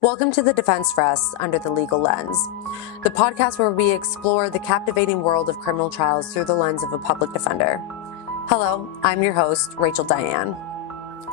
Welcome to the Defense Rests Under the Legal Lens, the podcast where we explore the captivating world of criminal trials through the lens of a public defender. Hello, I'm your host, Rachel Diane.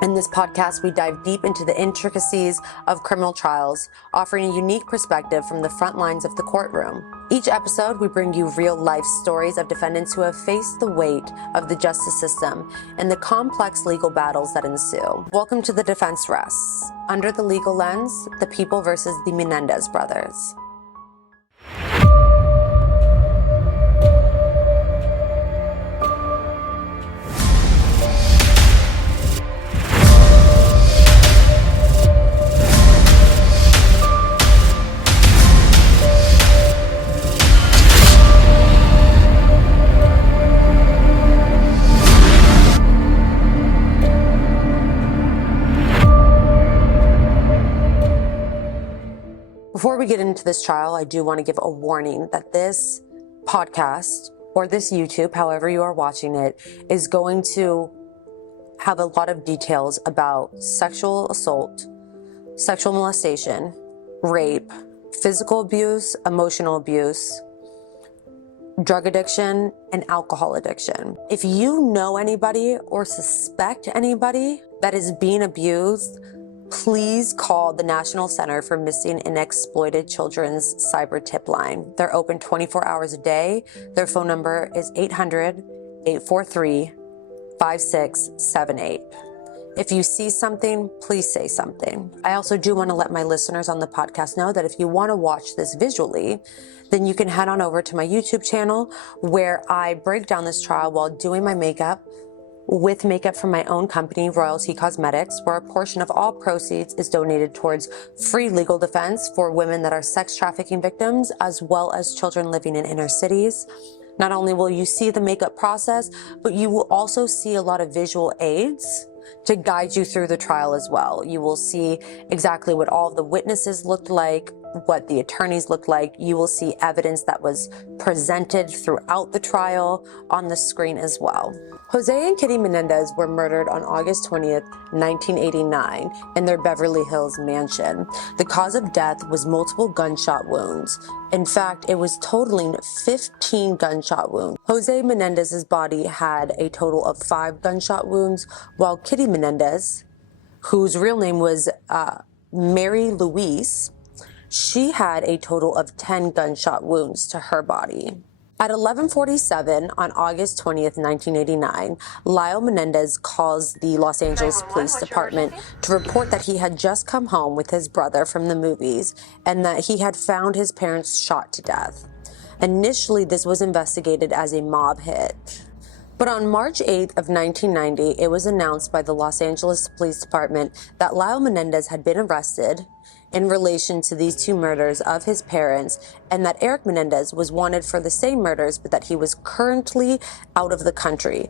In this podcast, we dive deep into the intricacies of criminal trials, offering a unique perspective from the front lines of the courtroom. Each episode, we bring you real-life stories of defendants who have faced the weight of the justice system and the complex legal battles that ensue. Welcome to the Defense Rests. Under the Legal Lens, the people versus the Menendez brothers. Before we get into this trial, I do want to give a warning that this podcast or this YouTube, however you are watching it, is going to have a lot of details about sexual assault, sexual molestation, rape, physical abuse, emotional abuse, drug addiction, and alcohol addiction. If you know anybody or suspect anybody that is being abused, please call the National Center for Missing and Exploited Children's cyber tip line. They're open 24 hours a day. Their phone number is 800-843-5678. If you see something, please say something. I also do want to let my listeners on the podcast know that if you want to watch this visually, then you can head on over to my YouTube channel where I break down this trial while doing my makeup with makeup from my own company, Royalty Cosmetics, where a portion of all proceeds is donated towards free legal defense for women that are sex trafficking victims, as well as children living in inner cities. Not only will you see the makeup process, but you will also see a lot of visual aids to guide you through the trial as well. You will see exactly what all of the witnesses looked like, what the attorneys looked like. You will see evidence that was presented throughout the trial on the screen as well. Jose and Kitty Menendez were murdered on August 20th, 1989 in their Beverly Hills mansion. The cause of death was multiple gunshot wounds. In fact, it was totaling 15 gunshot wounds. Jose Menendez's body had a total of 5 gunshot wounds, while Kitty Menendez, whose real name was Mary Louise, she had a total of 10 gunshot wounds to her body. At 11:47 on August 20th, 1989, Lyle Menendez calls the Los Angeles Police Department to report that he had just come home with his brother from the movies and that he had found his parents shot to death. Initially, this was investigated as a mob hit. But on March 8th of 1990, it was announced by the Los Angeles Police Department that Lyle Menendez had been arrested in relation to these 2 murders of his parents, and that Eric Menendez was wanted for the same murders, but that he was currently out of the country.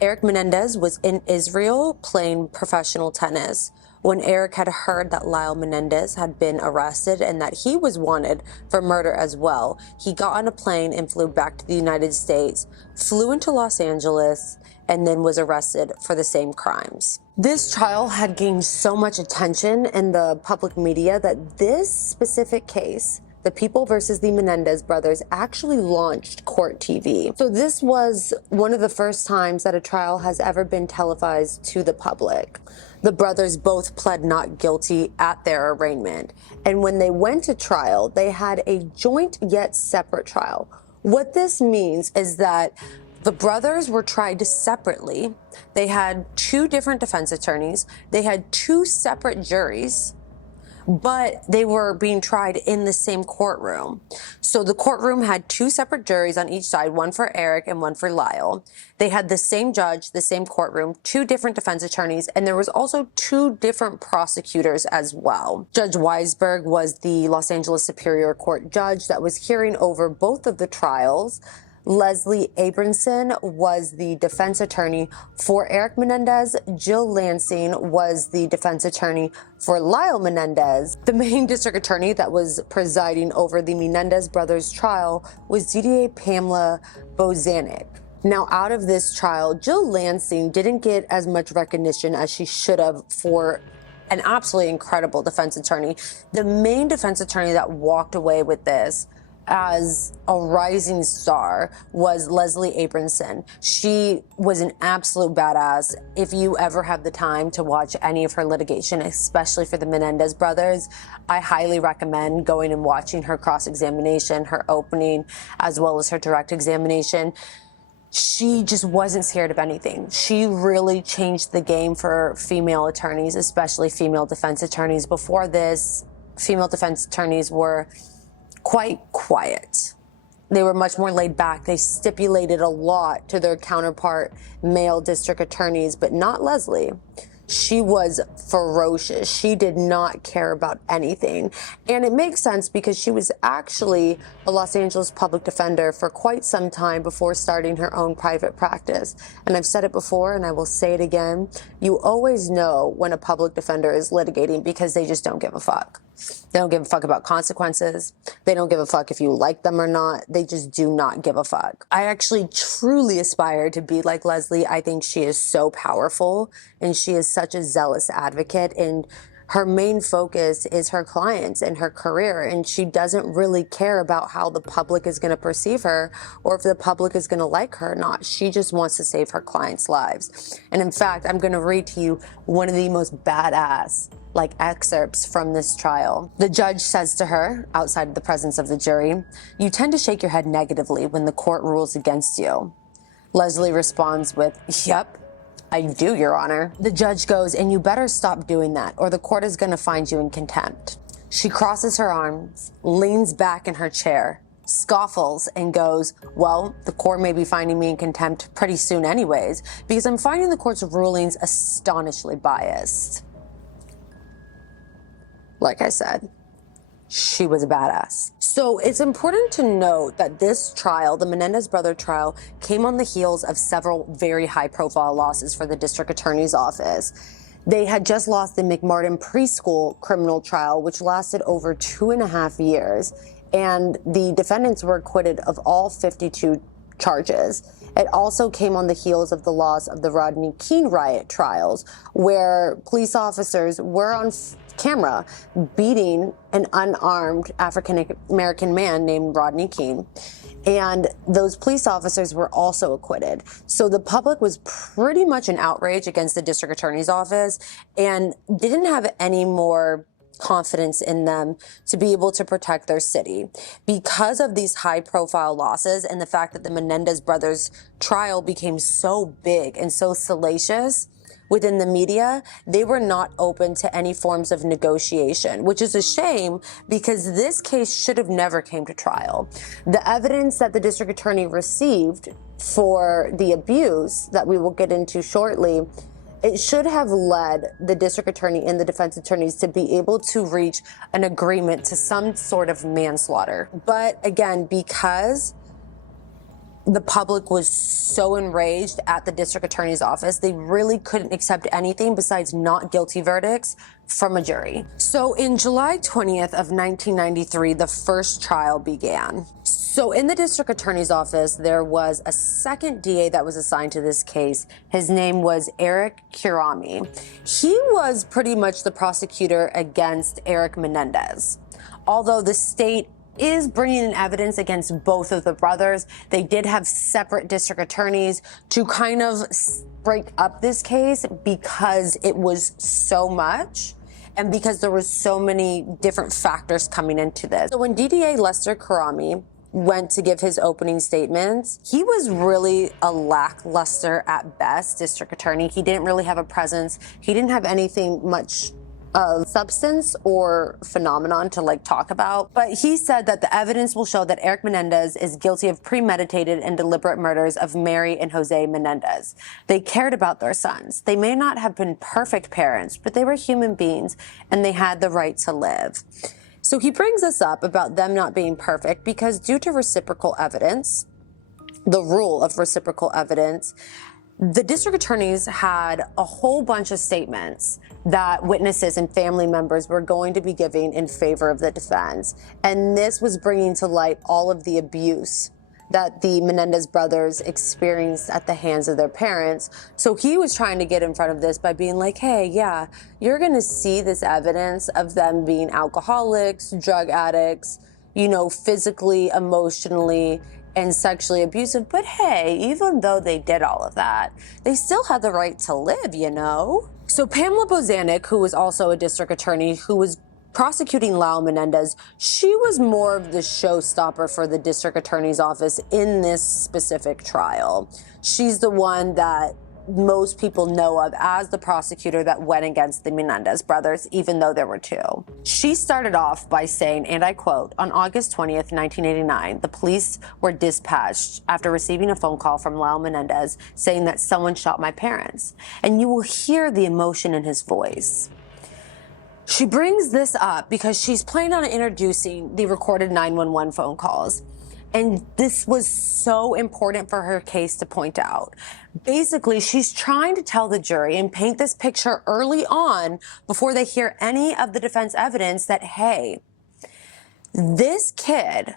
Eric Menendez was in Israel playing professional tennis. When Eric had heard that Lyle Menendez had been arrested and that he was wanted for murder as well, he got on a plane and flew back to the United States, flew into Los Angeles, and then was arrested for the same crimes. This trial had gained so much attention in the public media that this specific case, the People versus the Menendez brothers, actually launched Court TV. So this was one of the first times that a trial has ever been televised to the public. The brothers both pled not guilty at their arraignment. And when they went to trial, they had a joint yet separate trial. What this means is that the brothers were tried separately. They had 2 different defense attorneys. They had 2 separate juries, but they were being tried in the same courtroom. So the courtroom had 2 separate juries on each side, one for Eric and one for Lyle. They had the same judge, the same courtroom, 2 different defense attorneys, and there was also 2 different prosecutors as well. Judge Weisberg was the Los Angeles Superior Court judge that was hearing over both of the trials. Leslie Abramson was the defense attorney for Eric Menendez. Jill Lansing was the defense attorney for Lyle Menendez. The main district attorney that was presiding over the Menendez brothers trial was DDA Pamela Bozanik. Now, out of this trial, Jill Lansing didn't get as much recognition as she should have for an absolutely incredible defense attorney. The main defense attorney that walked away with this as a rising star was Leslie Abramson. She was an absolute badass. If you ever have the time to watch any of her litigation, especially for the Menendez brothers, I highly recommend going and watching her cross-examination, her opening, as well as her direct examination. She just wasn't scared of anything. She really changed the game for female attorneys, especially female defense attorneys. Before this, female defense attorneys were quite quiet. They were much more laid back. They stipulated a lot to their counterpart male district attorneys, but not Leslie. She was ferocious. She did not care about anything. And it makes sense because she was actually a Los Angeles public defender for quite some time before starting her own private practice. And I've said it before and I will say it again. You always know when a public defender is litigating because they just don't give a fuck. They don't give a fuck about consequences. They don't give a fuck if you like them or not. They just do not give a fuck. I actually truly aspire to be like Leslie. I think she is so powerful and she is such a zealous advocate, and her main focus is her clients and her career, and she doesn't really care about how the public is going to perceive her or if the public is going to like her or not. She just wants to save her clients' lives. And in fact, I'm going to read to you one of the most badass excerpts from this trial. The judge says to her, outside of the presence of the jury, "You tend to shake your head negatively when the court rules against you." Leslie responds with, "Yep, I do, Your Honor." The judge goes, "And you better stop doing that or the court is going to find you in contempt." She crosses her arms, leans back in her chair, scoffles, and goes, "Well, the court may be finding me in contempt pretty soon anyways, because I'm finding the court's rulings astonishingly biased." Like I said, she was a badass. So it's important to note that this trial, the Menendez brother trial, came on the heels of several very high-profile losses for the district attorney's office. They had just lost the McMartin preschool criminal trial, which lasted over 2.5 years, and the defendants were acquitted of all 52 charges. It also came on the heels of the loss of the Rodney King riot trials, where police officers were on camera beating an unarmed African-American man named Rodney King. And those police officers were also acquitted. So the public was pretty much in outrage against the district attorney's office and didn't have any more confidence in them to be able to protect their city. Because of these high-profile losses and the fact that the Menendez brothers trial became so big and so salacious within the media, they were not open to any forms of negotiation, which is a shame because this case should have never came to trial. The evidence that the district attorney received for the abuse that we will get into shortly, it should have led the district attorney and the defense attorneys to be able to reach an agreement to some sort of manslaughter. But again, because the public was so enraged at the district attorney's office, they really couldn't accept anything besides not guilty verdicts from a jury. So in July 20th of 1993, the first trial began. So in the district attorney's office, there was a second DA that was assigned to this case. His name was Eric Kirami. He was pretty much the prosecutor against Eric Menendez. Although the state is bringing in evidence against both of the brothers, they did have separate district attorneys to kind of break up this case because it was so much and because there was so many different factors coming into this. So when DDA Lester Karami went to give his opening statements, he was really a lackluster at best district attorney. He didn't really have a presence. He didn't have anything much of substance or phenomenon to talk about. But he said that the evidence will show that Eric Menendez is guilty of premeditated and deliberate murders of Mary and Jose Menendez. They cared about their sons. They may not have been perfect parents, but they were human beings and they had the right to live. So he brings us up about them not being perfect because due to reciprocal evidence, the rule of reciprocal evidence, the district attorneys had a whole bunch of statements that witnesses and family members were going to be giving in favor of the defense. And this was bringing to light all of the abuse that the Menendez brothers experienced at the hands of their parents. So he was trying to get in front of this by being like, hey, yeah, you're gonna see this evidence of them being alcoholics, drug addicts, you know, physically, emotionally, and sexually abusive. But hey, even though they did all of that, they still had the right to live, you know? So Pamela Bozanic, who was also a district attorney who was prosecuting Lyle Menendez, she was more of the showstopper for the district attorney's office in this specific trial. She's the one that most people know of as the prosecutor that went against the Menendez brothers, even though there were two. She started off by saying, and I quote, on August 20th, 1989, the police were dispatched after receiving a phone call from Lyle Menendez saying that someone shot my parents. And you will hear the emotion in his voice. She brings this up because she's planning on introducing the recorded 911 phone calls. And this was so important for her case to point out. Basically, she's trying to tell the jury and paint this picture early on before they hear any of the defense evidence that, hey, this kid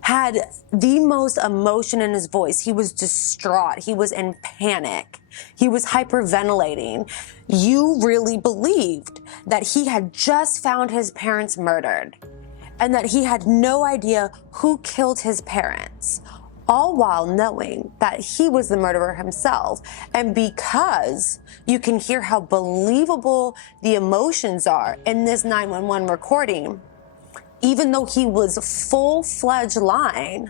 had the most emotion in his voice. He was distraught. He was in panic. He was hyperventilating. You really believed that he had just found his parents murdered and that he had no idea who killed his parents, all while knowing that he was the murderer himself. And because you can hear how believable the emotions are in this 911 recording, even though he was full-fledged lying,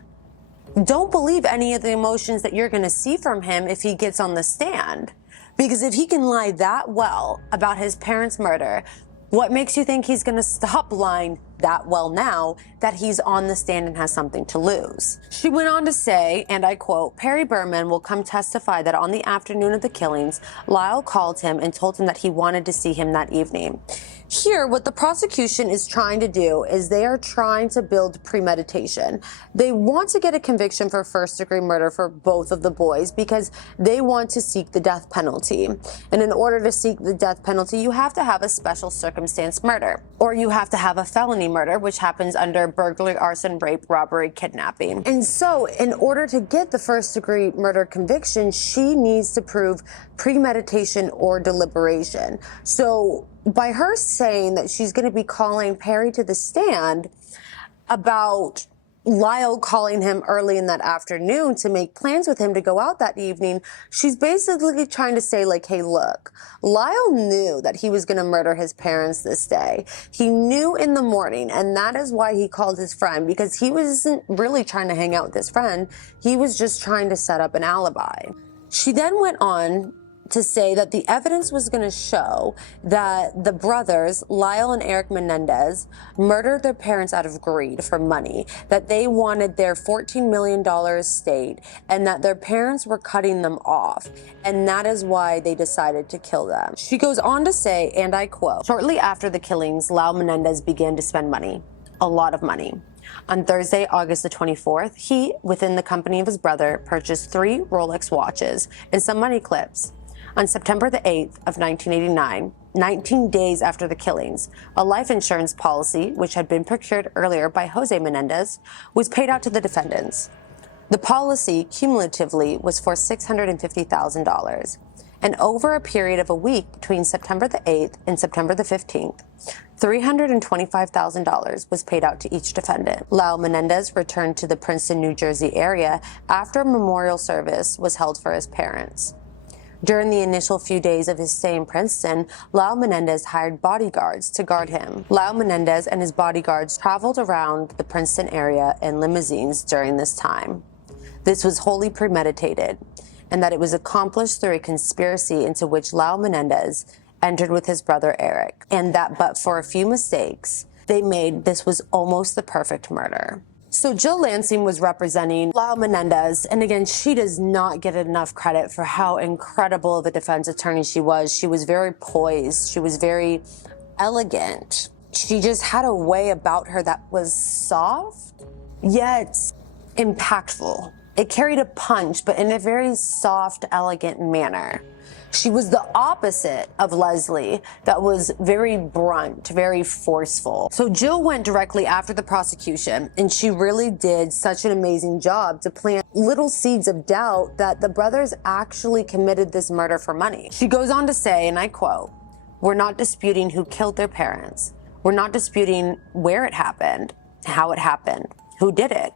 don't believe any of the emotions that you're going to see from him if he gets on the stand. Because if he can lie that well about his parents' murder, what makes you think he's going to stop lying that well now that he's on the stand and has something to lose? She went on to say, and I quote, Perry Berman will come testify that on the afternoon of the killings, Lyle called him and told him that he wanted to see him that evening. Here, what the prosecution is trying to do is they are trying to build premeditation. They want to get a conviction for first-degree murder for both of the boys because they want to seek the death penalty. And in order to seek the death penalty, you have to have a special circumstance murder, or you have to have a felony murder, which happens under burglary, arson, rape, robbery, kidnapping. And so in order to get the first-degree murder conviction, she needs to prove premeditation or deliberation. So by her saying that she's going to be calling Perry to the stand about Lyle calling him early in that afternoon to make plans with him to go out that evening, she's basically trying to say, like, hey, look, Lyle knew that he was going to murder his parents this day. He knew in the morning, and that is why he called his friend, because he wasn't really trying to hang out with his friend. He was just trying to set up an alibi. She then went on to say that the evidence was going to show that the brothers, Lyle and Eric Menendez, murdered their parents out of greed for money, that they wanted their $14 million estate, and that their parents were cutting them off, and that is why they decided to kill them. She goes on to say, and I quote, shortly after the killings, Lyle Menendez began to spend money, a lot of money. On Thursday, August the 24th, he, within the company of his brother, purchased 3 Rolex watches and some money clips. On September the 8th of 1989, 19 days after the killings, a life insurance policy, which had been procured earlier by Jose Menendez, was paid out to the defendants. The policy cumulatively was for $650,000. And over a period of a week between September the 8th and September the 15th, $325,000 was paid out to each defendant. Lyle Menendez returned to the Princeton, New Jersey area after a memorial service was held for his parents. During the initial few days of his stay in Princeton, Lyle Menendez hired bodyguards to guard him. Lyle Menendez and his bodyguards traveled around the Princeton area in limousines during this time. This was wholly premeditated, and that it was accomplished through a conspiracy into which Lyle Menendez entered with his brother Eric, and that but for a few mistakes they made, this was almost the perfect murder. So Jill Lansing was representing Lyle Menendez, and again, she does not get enough credit for how incredible of a defense attorney she was. She was very poised. She was very elegant. She just had a way about her that was soft, yet impactful. It carried a punch, but in a very soft, elegant manner. She was the opposite of Leslie, that was very blunt, very forceful. So Jill went directly after the prosecution, and she really did such an amazing job to plant little seeds of doubt that the brothers actually committed this murder for money. She goes on to say, and I quote, "We're not disputing who killed their parents. We're not disputing where it happened, how it happened, who did it.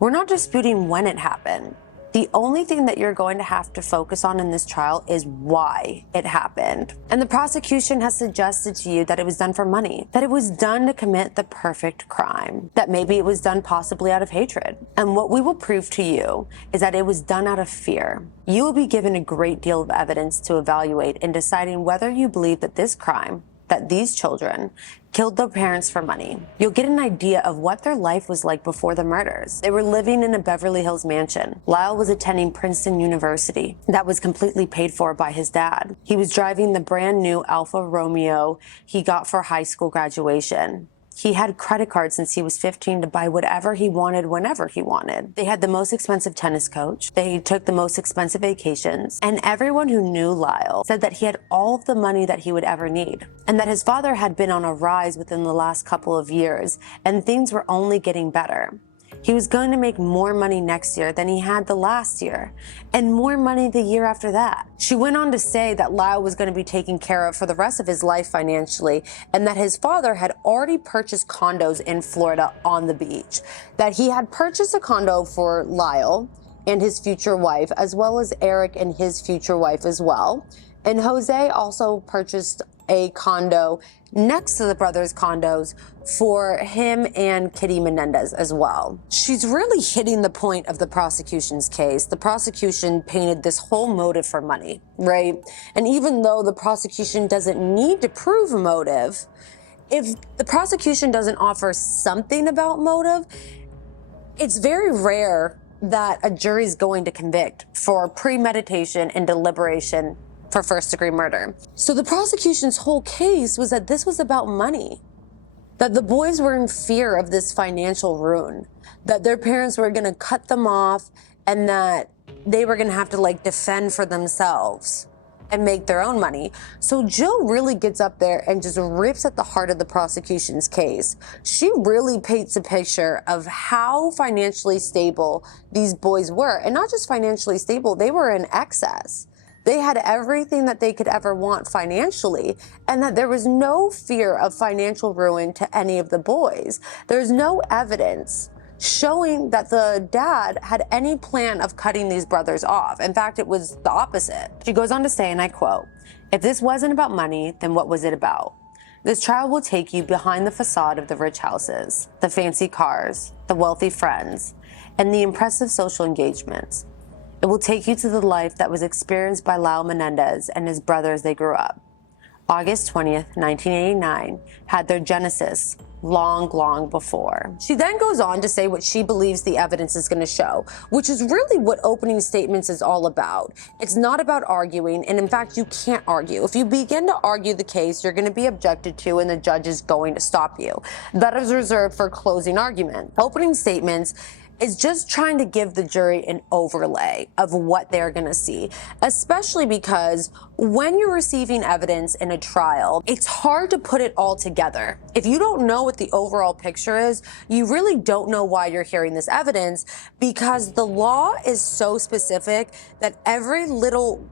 We're not disputing when it happened. The only thing that you're going to have to focus on in this trial is why it happened." And the prosecution has suggested to you that it was done for money, that it was done to commit the perfect crime, that maybe it was done possibly out of hatred. And what we will prove to you is that it was done out of fear. You will be given a great deal of evidence to evaluate in deciding whether you believe that this crime, that these children killed their parents for money. You'll get an idea of what their life was like before the murders. They were living in a Beverly Hills mansion. Lyle was attending Princeton University that was completely paid for by his dad. He was driving the brand new Alfa Romeo he got for high school graduation. He had credit cards since he was 15 to buy whatever he wanted whenever he wanted. They had the most expensive tennis coach. They took the most expensive vacations. And everyone who knew Lyle said that he had all of the money that he would ever need, and that his father had been on a rise within the last couple of years, and things were only getting better. He was going to make more money next year than he had the last year, and more money the year after that. She went on to say that Lyle was going to be taken care of for the rest of his life financially, and that his father had already purchased condos in Florida on the beach. That he had purchased a condo for Lyle and his future wife, as well as Eric and his future wife as well. And Jose also purchased a condo next to the brothers' condos for him and Kitty Menendez as well. She's really hitting the point of the prosecution's case. The prosecution painted this whole motive for money, right? And even though the prosecution doesn't need to prove a motive, if the prosecution doesn't offer something about motive, it's very rare that a jury's going to convict for premeditation and deliberation for first-degree murder. So the prosecution's whole case was that this was about money, that the boys were in fear of this financial ruin, that their parents were going to cut them off, and that they were going to have to defend for themselves and make their own money. So Jill really gets up there and just rips at the heart of the prosecution's case. She really paints a picture of how financially stable these boys were, and not just financially stable, they were in excess. They had everything that they could ever want financially, and that there was no fear of financial ruin to any of the boys. There's no evidence showing that the dad had any plan of cutting these brothers off. In fact, it was the opposite. She goes on to say, and I quote, "If this wasn't about money, then what was it about? This trial will take you behind the facade of the rich houses, the fancy cars, the wealthy friends, and the impressive social engagements. It will take you to the life that was experienced by Lyle Menendez and his brother as they grew up. August 20th, 1989 had their genesis long before." She then goes on to say what she believes the evidence is going to show, which is really what opening statements is all about. It's not about arguing, and in fact, you can't argue. If you begin to argue the case, you're going to be objected to, and the judge is going to stop you. That is reserved for closing argument. Opening statements is just trying to give the jury an overlay of what they're going to see, especially because when you're receiving evidence in a trial, it's hard to put it all together. If you don't know what the overall picture is, you really don't know why you're hearing this evidence, because the law is so specific that every little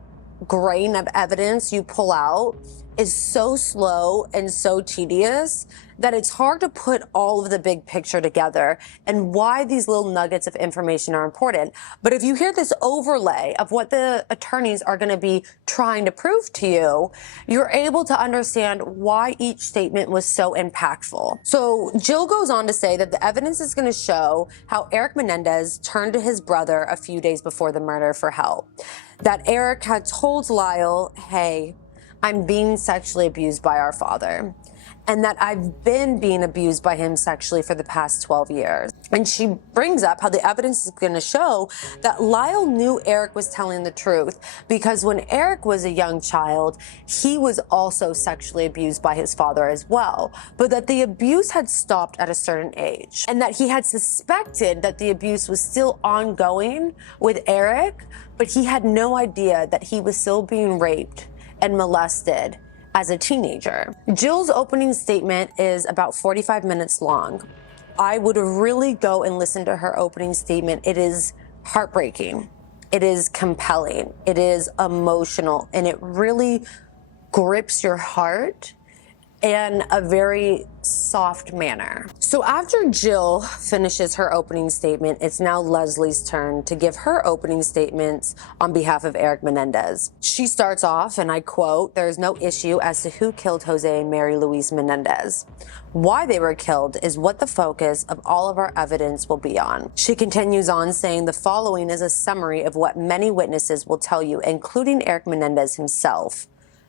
grain of evidence you pull out is so slow and so tedious that it's hard to put all of the big picture together and why these little nuggets of information are important. But if you hear this overlay of what the attorneys are going to be trying to prove to you, you're able to understand why each statement was so impactful. So Jill goes on to say that the evidence is going to show how Eric Menendez turned to his brother a few days before the murder for help. That Eric had told Lyle, "Hey, I'm being sexually abused by our father." and that I've been being abused by him sexually for the past 12 years. And she brings up how the evidence is going to show that Lyle knew Eric was telling the truth, because when Eric was a young child, he was also sexually abused by his father as well, but that the abuse had stopped at a certain age, and that he had suspected that the abuse was still ongoing with Eric, but he had no idea that he was still being raped and molested as a teenager. Jill's opening statement is about 45 minutes long. I would really go and listen to her opening statement. It is heartbreaking. It is compelling. It is emotional, and it really grips your heart in a very soft manner. So after Jill finishes her opening statement, it's now Leslie's turn to give her opening statements on behalf of Eric Menendez. She starts off, and I quote, "There is no issue as to who killed Jose and Mary Louise Menendez. Why they were killed is what the focus of all of our evidence will be on." She continues on saying, "The following is a summary of what many witnesses will tell you, including Eric Menendez himself,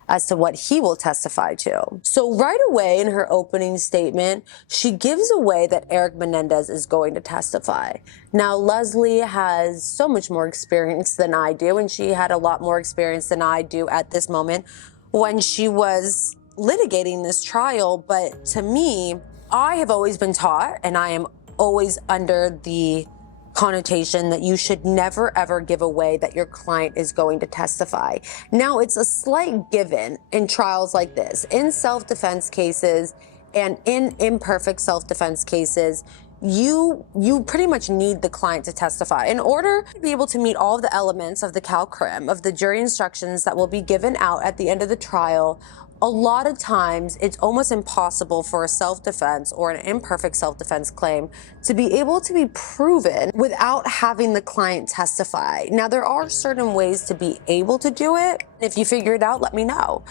as to what he will testify to." So right away in her opening statement, she gives away that Eric Menendez is going to testify. Now, Leslie has so much more experience than I do, and she had a lot more experience than I do at this moment when she was litigating this trial. But to me, I have always been taught, and I am always under the connotation that you should never ever give away that your client is going to testify. Now, it's a slight given in trials like this. In self-defense cases and in imperfect self-defense cases, you pretty much need the client to testify in order to be able to meet all of the elements of the cal crim, of the jury instructions that will be given out at the end of the trial. A lot of times, it's almost impossible for a self-defense or an imperfect self-defense claim to be able to be proven without having the client testify. Now, there are certain ways to be able to do it. If you figure it out, let me know.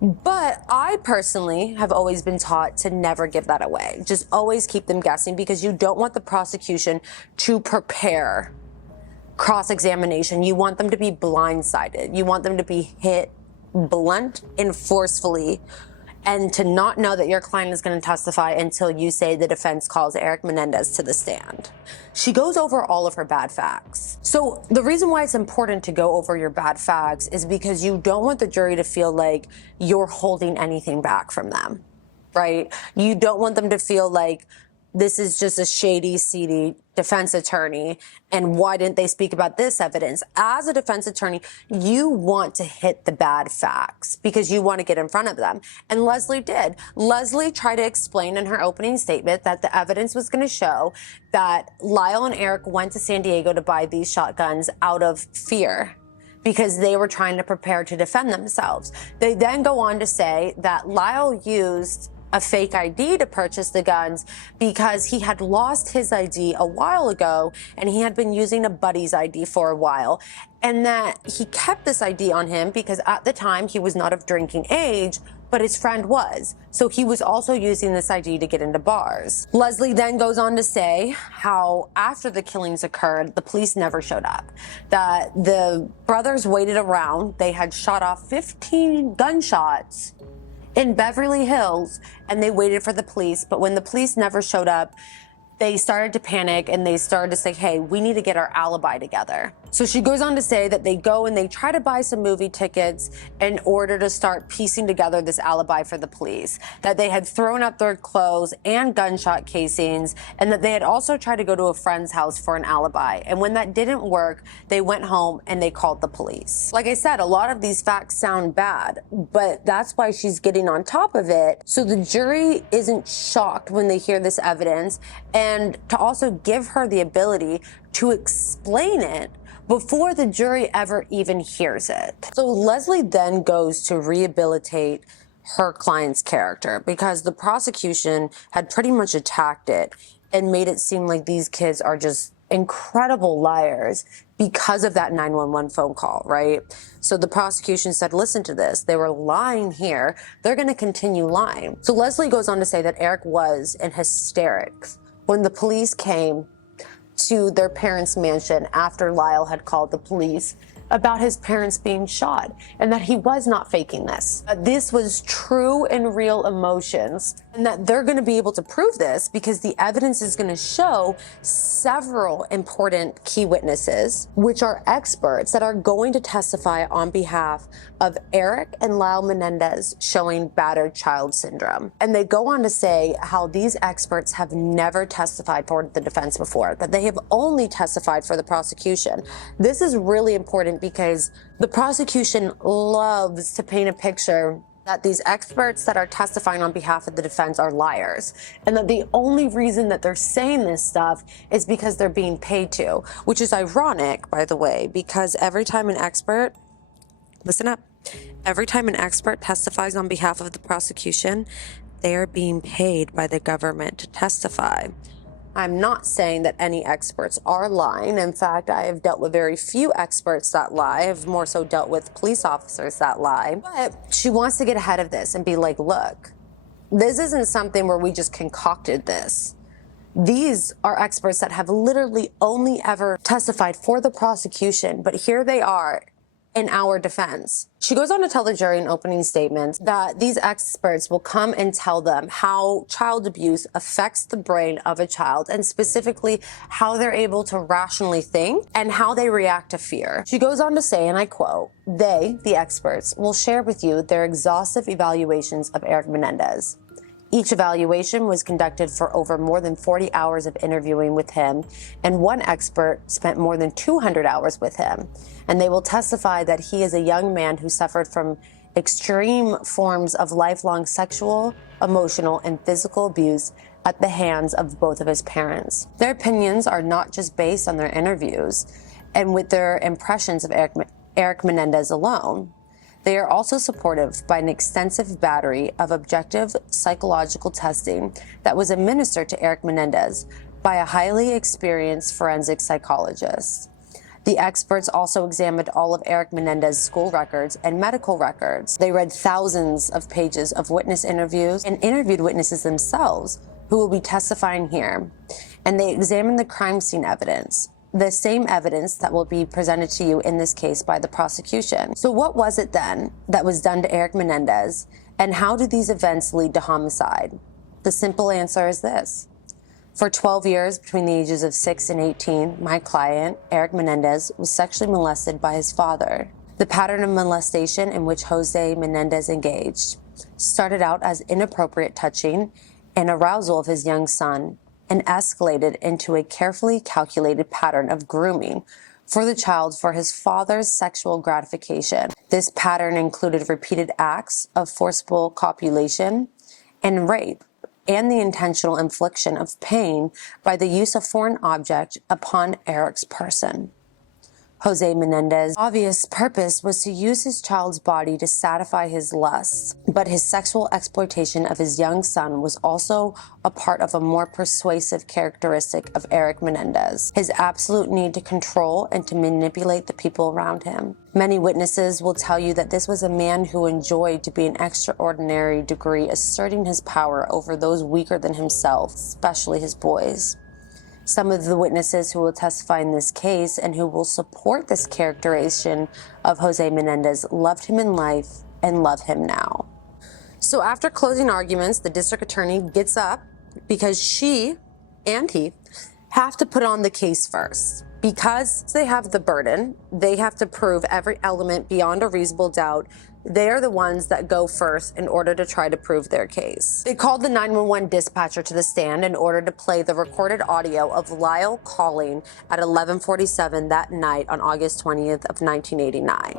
But I personally have always been taught to never give that away. Just always keep them guessing, because you don't want the prosecution to prepare cross-examination. You want them to be blindsided. You want them to be hit blunt and forcefully, and to not know that your client is going to testify until you say the defense calls Eric Menendez to the stand. She goes over all of her bad facts. So the reason why it's important to go over your bad facts is because you don't want the jury to feel like you're holding anything back from them, right? You don't want them to feel like this is just a shady, seedy defense attorney, and why didn't they speak about this evidence? As a defense attorney, you want to hit the bad facts because you want to get in front of them. And Leslie did. Leslie tried to explain in her opening statement that the evidence was going to show that Lyle and Eric went to San Diego to buy these shotguns out of fear, because they were trying to prepare to defend themselves. They then go on to say that Lyle used a fake ID to purchase the guns because he had lost his ID a while ago, and he had been using a buddy's ID for a while, and that he kept this ID on him because at the time he was not of drinking age, but his friend was. So he was also using this ID to get into bars. Leslie then goes on to say how after the killings occurred, the police never showed up, that the brothers waited around. They had shot off 15 gunshots in Beverly Hills, and they waited for the police. But when the police never showed up, they started to panic, and they started to say, hey, we need to get our alibi together. So she goes on to say that they go and they try to buy some movie tickets in order to start piecing together this alibi for the police, that they had thrown out their clothes and gunshot casings, and that they had also tried to go to a friend's house for an alibi. And when that didn't work, they went home and they called the police. Like I said, a lot of these facts sound bad, but that's why she's getting on top of it, so the jury isn't shocked when they hear this evidence, and to also give her the ability to explain it before the jury ever even hears it. So Leslie then goes to rehabilitate her client's character because the prosecution had pretty much attacked it and made it seem like these kids are just incredible liars because of that 911 phone call, right? So the prosecution said, listen to this. They were lying here. They're going to continue lying. So Leslie goes on to say that Eric was in hysterics when the police came to their parents' mansion after Lyle had called the police about his parents being shot and that he was not faking this. This was true and real emotions, and that they're going to be able to prove this because the evidence is going to show several important key witnesses, which are experts that are going to testify on behalf of Eric and Lyle Menendez showing battered child syndrome. And they go on to say how these experts have never testified for the defense before, that they have only testified for the prosecution. This is really important because the prosecution loves to paint a picture that these experts that are testifying on behalf of the defense are liars, and that the only reason that they're saying this stuff is because they're being paid to, which is ironic, by the way, because every time an expert, listen up, every time an expert testifies on behalf of the prosecution, they are being paid by the government to testify. I'm not saying that any experts are lying. In fact, I have dealt with very few experts that lie. I've more so dealt with police officers that lie. But she wants to get ahead of this and be like, look, this isn't something where we just concocted this. These are experts that have literally only ever testified for the prosecution, but here they are in our defense. She goes on to tell the jury in opening statements that these experts will come and tell them how child abuse affects the brain of a child, and specifically how they're able to rationally think and how they react to fear. She goes on to say, and I quote, "They, the experts, will share with you their exhaustive evaluations of Eric Menendez. Each evaluation was conducted for over more than 40 hours of interviewing with him, and one expert spent more than 200 hours with him. And they will testify that he is a young man who suffered from extreme forms of lifelong sexual, emotional, and physical abuse at the hands of both of his parents. Their opinions are not just based on their interviews and with their impressions of Eric Menendez alone. They are also supported by an extensive battery of objective psychological testing that was administered to Eric Menendez by a highly experienced forensic psychologist. The experts also examined all of Eric Menendez's school records and medical records. They read thousands of pages of witness interviews and interviewed witnesses themselves who will be testifying here. And they examined the crime scene evidence, the same evidence that will be presented to you in this case by the prosecution. So what was it then that was done to Eric Menendez, and how did these events lead to homicide? The simple answer is this. For 12 years, between the ages of 6 and 18, my client, Eric Menendez, was sexually molested by his father. The pattern of molestation in which Jose Menendez engaged started out as inappropriate touching and arousal of his young son, and escalated into a carefully calculated pattern of grooming for the child for his father's sexual gratification. This pattern included repeated acts of forcible copulation and rape, and the intentional infliction of pain by the use of foreign object upon Eric's person. Jose Menendez's obvious purpose was to use his child's body to satisfy his lusts, but his sexual exploitation of his young son was also a part of a more persuasive characteristic of Eric Menendez, his absolute need to control and to manipulate the people around him. Many witnesses will tell you that this was a man who enjoyed to be an extraordinary degree asserting his power over those weaker than himself, especially his boys. Some of the witnesses who will testify in this case and who will support this characterization of Jose Menendez loved him in life and love him now. So after closing arguments, the district attorney gets up because she and he have to put on the case first. Because they have the burden, they have to prove every element beyond a reasonable doubt. They are the ones that go first in order to try to prove their case. They called the 911 dispatcher to the stand in order to play the recorded audio of Lyle calling at 11:47 that night on August 20th of 1989.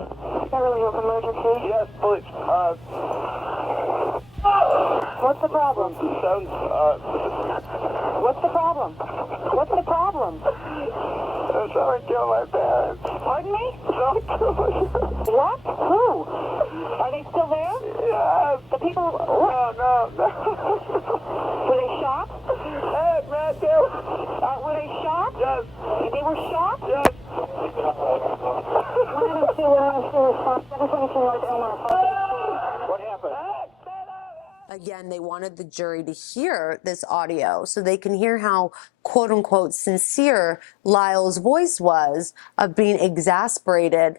Beverly Hills emergency? Yes, please. What's the problem? Sounds, What's the problem? What's the problem? someone killed my parents. Pardon me? Someone killed my parents. What? Who? Are they still there? Yes. The people... No. Were they shot? Hey, man, Were they shot? Yes. They were shot? Yes. 102 response. 722 North Elmore. What happened? Again, they wanted the jury to hear this audio so they can hear how, quote unquote, sincere Lyle's voice was of being exasperated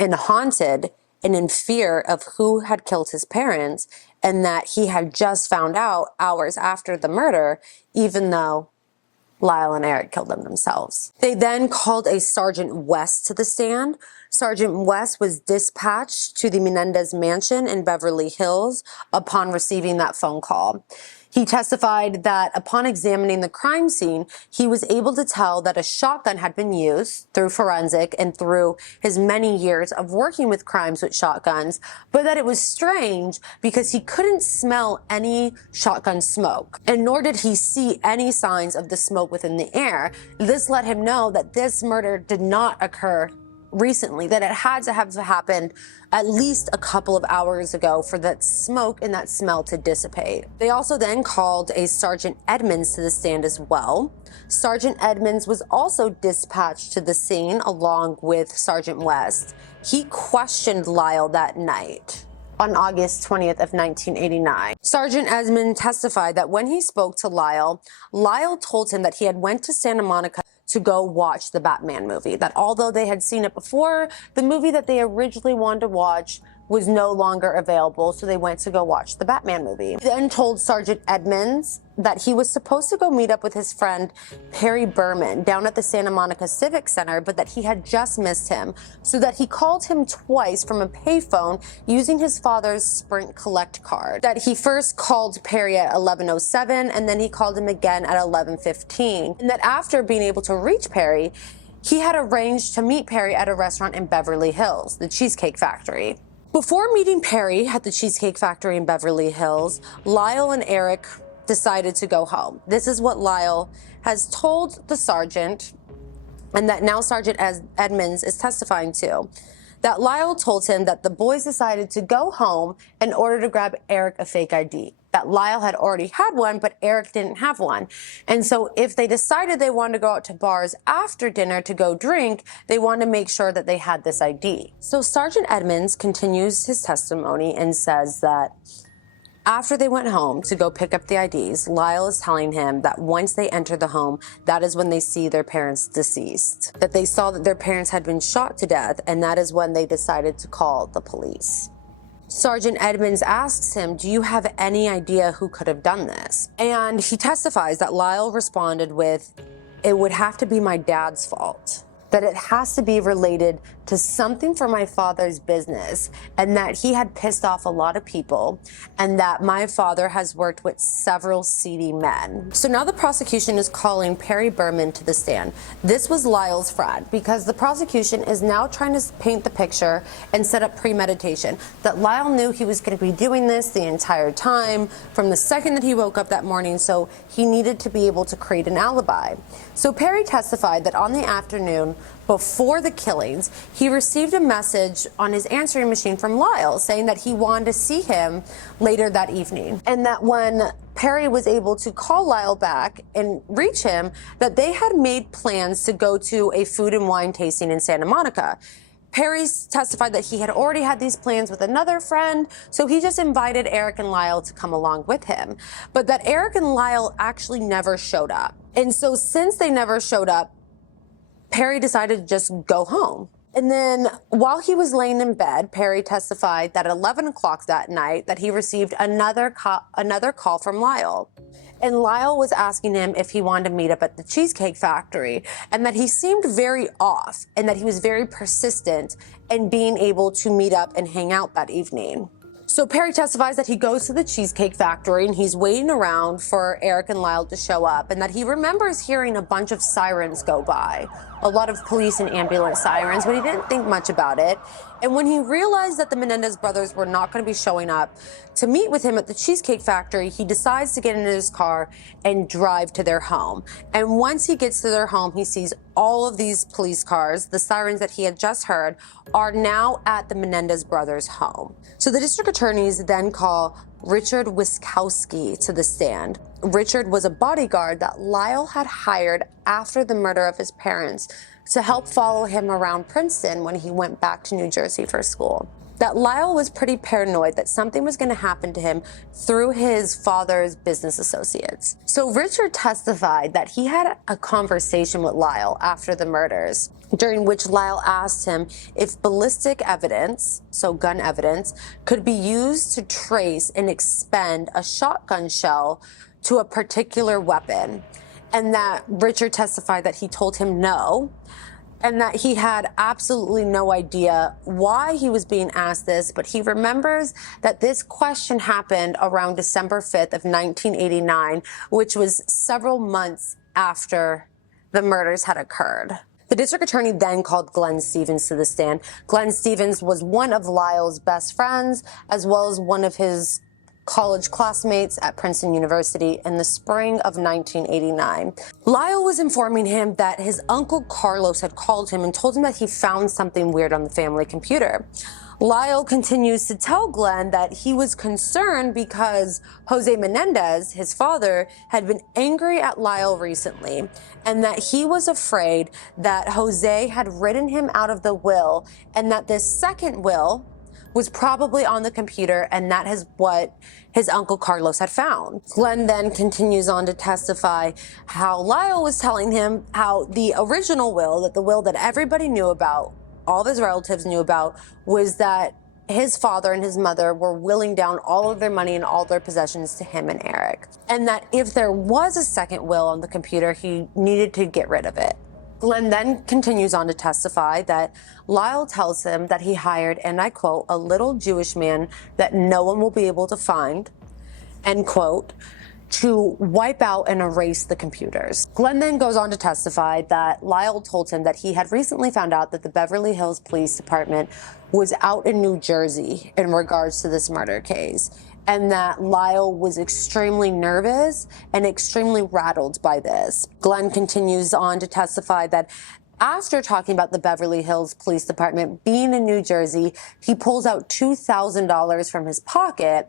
and haunted and in fear of who had killed his parents, and that he had just found out hours after the murder, even though Lyle and Eric killed them themselves. They then called a Sergeant West to the stand. Sergeant West was dispatched to the Menendez mansion in Beverly Hills upon receiving that phone call. He testified that upon examining the crime scene, he was able to tell that a shotgun had been used through forensic and through his many years of working with crimes with shotguns, but that it was strange because he couldn't smell any shotgun smoke, and nor did he see any signs of the smoke within the air. This let him know that this murder did not occur recently, that it had to have happened at least a couple of hours ago for that smoke and that smell to dissipate. They also then called a Sergeant Edmonds to the stand as well. Sergeant Edmonds was also dispatched to the scene along with Sergeant West. He questioned Lyle that night on August 20th of 1989. Sergeant Edmonds testified that when he spoke to Lyle, Lyle told him that he had went to Santa Monica to go watch the Batman movie, that although they had seen it before, the movie that they originally wanted to watch was no longer available, so they went to go watch the Batman movie. He then told Sergeant Edmonds that he was supposed to go meet up with his friend Perry Berman down at the Santa Monica Civic Center, but that he had just missed him, so that he called him twice from a payphone using his father's Sprint Collect card. That he first called Perry at 11:07, and then he called him again at 11:15. And that after being able to reach Perry, he had arranged to meet Perry at a restaurant in Beverly Hills, the Cheesecake Factory. Before meeting Perry at the Cheesecake Factory in Beverly Hills, Lyle and Eric decided to go home. This is what Lyle has told the sergeant, and that now Sergeant Edmonds is testifying to. That Lyle told him that the boys decided to go home in order to grab Eric a fake ID. That Lyle had already had one, but Eric didn't have one. And so if they decided they wanted to go out to bars after dinner to go drink, they wanted to make sure that they had this ID. So Sergeant Edmonds continues his testimony and says that after they went home to go pick up the IDs, Lyle is telling him that once they enter the home, that is when they see their parents deceased. That they saw that their parents had been shot to death, and that is when they decided to call the police. Sergeant Edmonds asks him, "Do you have any idea who could have done this?" And he testifies that Lyle responded with, "It would have to be my dad's fault. That it has to be related to something for my father's business, and that he had pissed off a lot of people, and that my father has worked with several seedy men." So now the prosecution is calling Perry Berman to the stand. This was Lyle's friend, because the prosecution is now trying to paint the picture and set up premeditation, that Lyle knew he was going to be doing this the entire time from the second that he woke up that morning, so he needed to be able to create an alibi. So Perry testified that on the afternoon before the killings, he received a message on his answering machine from Lyle saying that he wanted to see him later that evening. And that when Perry was able to call Lyle back and reach him, that they had made plans to go to a food and wine tasting in Santa Monica. Perry testified that he had already had these plans with another friend, so he just invited Eric and Lyle to come along with him. But that Eric and Lyle actually never showed up. And so since they never showed up, Perry decided to just go home. And then while he was laying in bed, Perry testified that at 11 o'clock that night that he received another call from Lyle. And Lyle was asking him if he wanted to meet up at the Cheesecake Factory, and that he seemed very off, and that he was very persistent in being able to meet up and hang out that evening. So Perry testifies that he goes to the Cheesecake Factory and he's waiting around for Eric and Lyle to show up, and that he remembers hearing a bunch of sirens go by, a lot of police and ambulance sirens, but he didn't think much about it. And when he realized that the Menendez brothers were not going to be showing up to meet with him at the Cheesecake Factory, he decides to get into his car and drive to their home. And once he gets to their home, he sees all of these police cars, the sirens that he had just heard, are now at the Menendez brothers' home. So the district attorneys then call Richard Wiskowski to the stand. Richard was a bodyguard that Lyle had hired after the murder of his parents to help follow him around Princeton when he went back to New Jersey for school. that Lyle was pretty paranoid that something was going to happen to him through his father's business associates. So Richard testified that he had a conversation with Lyle after the murders, during which Lyle asked him if ballistic evidence, so gun evidence, could be used to trace and expend a shotgun shell to a particular weapon. And that Richard testified that he told him no, and that he had absolutely no idea why he was being asked this, but he remembers that this question happened around December 5th of 1989, which was several months after the murders had occurred. The district attorney then called Glenn Stevens to the stand. Glenn Stevens was one of Lyle's best friends, as well as one of his college classmates at Princeton University in the spring of 1989. Lyle was informing him that his uncle Carlos had called him and told him that he found something weird on the family computer. Lyle continues to tell Glenn that he was concerned because Jose Menendez, his father, had been angry at Lyle recently, and that he was afraid that Jose had written him out of the will, and that this second will was probably on the computer, and that is what his uncle Carlos had found. Glenn then continues on to testify how Lyle was telling him how the original will, that the will that everybody knew about, all of his relatives knew about, was that his father and his mother were willing down all of their money and all their possessions to him and Eric. And that if there was a second will on the computer, he needed to get rid of it. Glenn then continues on to testify that Lyle tells him that he hired, and I quote, a little Jewish man that no one will be able to find, end quote, to wipe out and erase the computers. Glenn then goes on to testify that Lyle told him that he had recently found out that the Beverly Hills Police Department was out in New Jersey in regards to this murder case, and that Lyle was extremely nervous and extremely rattled by this. Glenn continues on to testify that after talking about the Beverly Hills Police Department being in New Jersey, he pulls out $2,000 from his pocket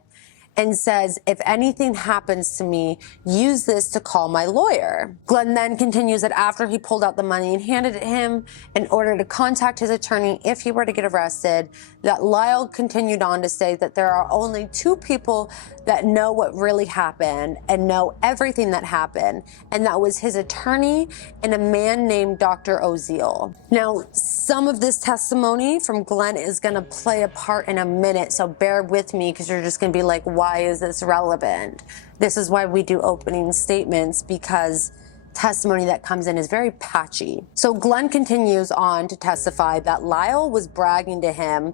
and says, if anything happens to me, use this to call my lawyer. Glenn then continues that after he pulled out the money and handed it him in order to contact his attorney if he were to get arrested, that Lyle continued on to say that there are only two people that know what really happened and know everything that happened, and that was his attorney and a man named Dr. Oziel. Now, some of this testimony from Glenn is gonna play a part in a minute, so bear with me because you're just gonna be like, why is this relevant? This is why we do opening statements, because testimony that comes in is very patchy. So Glenn continues on to testify that Lyle was bragging to him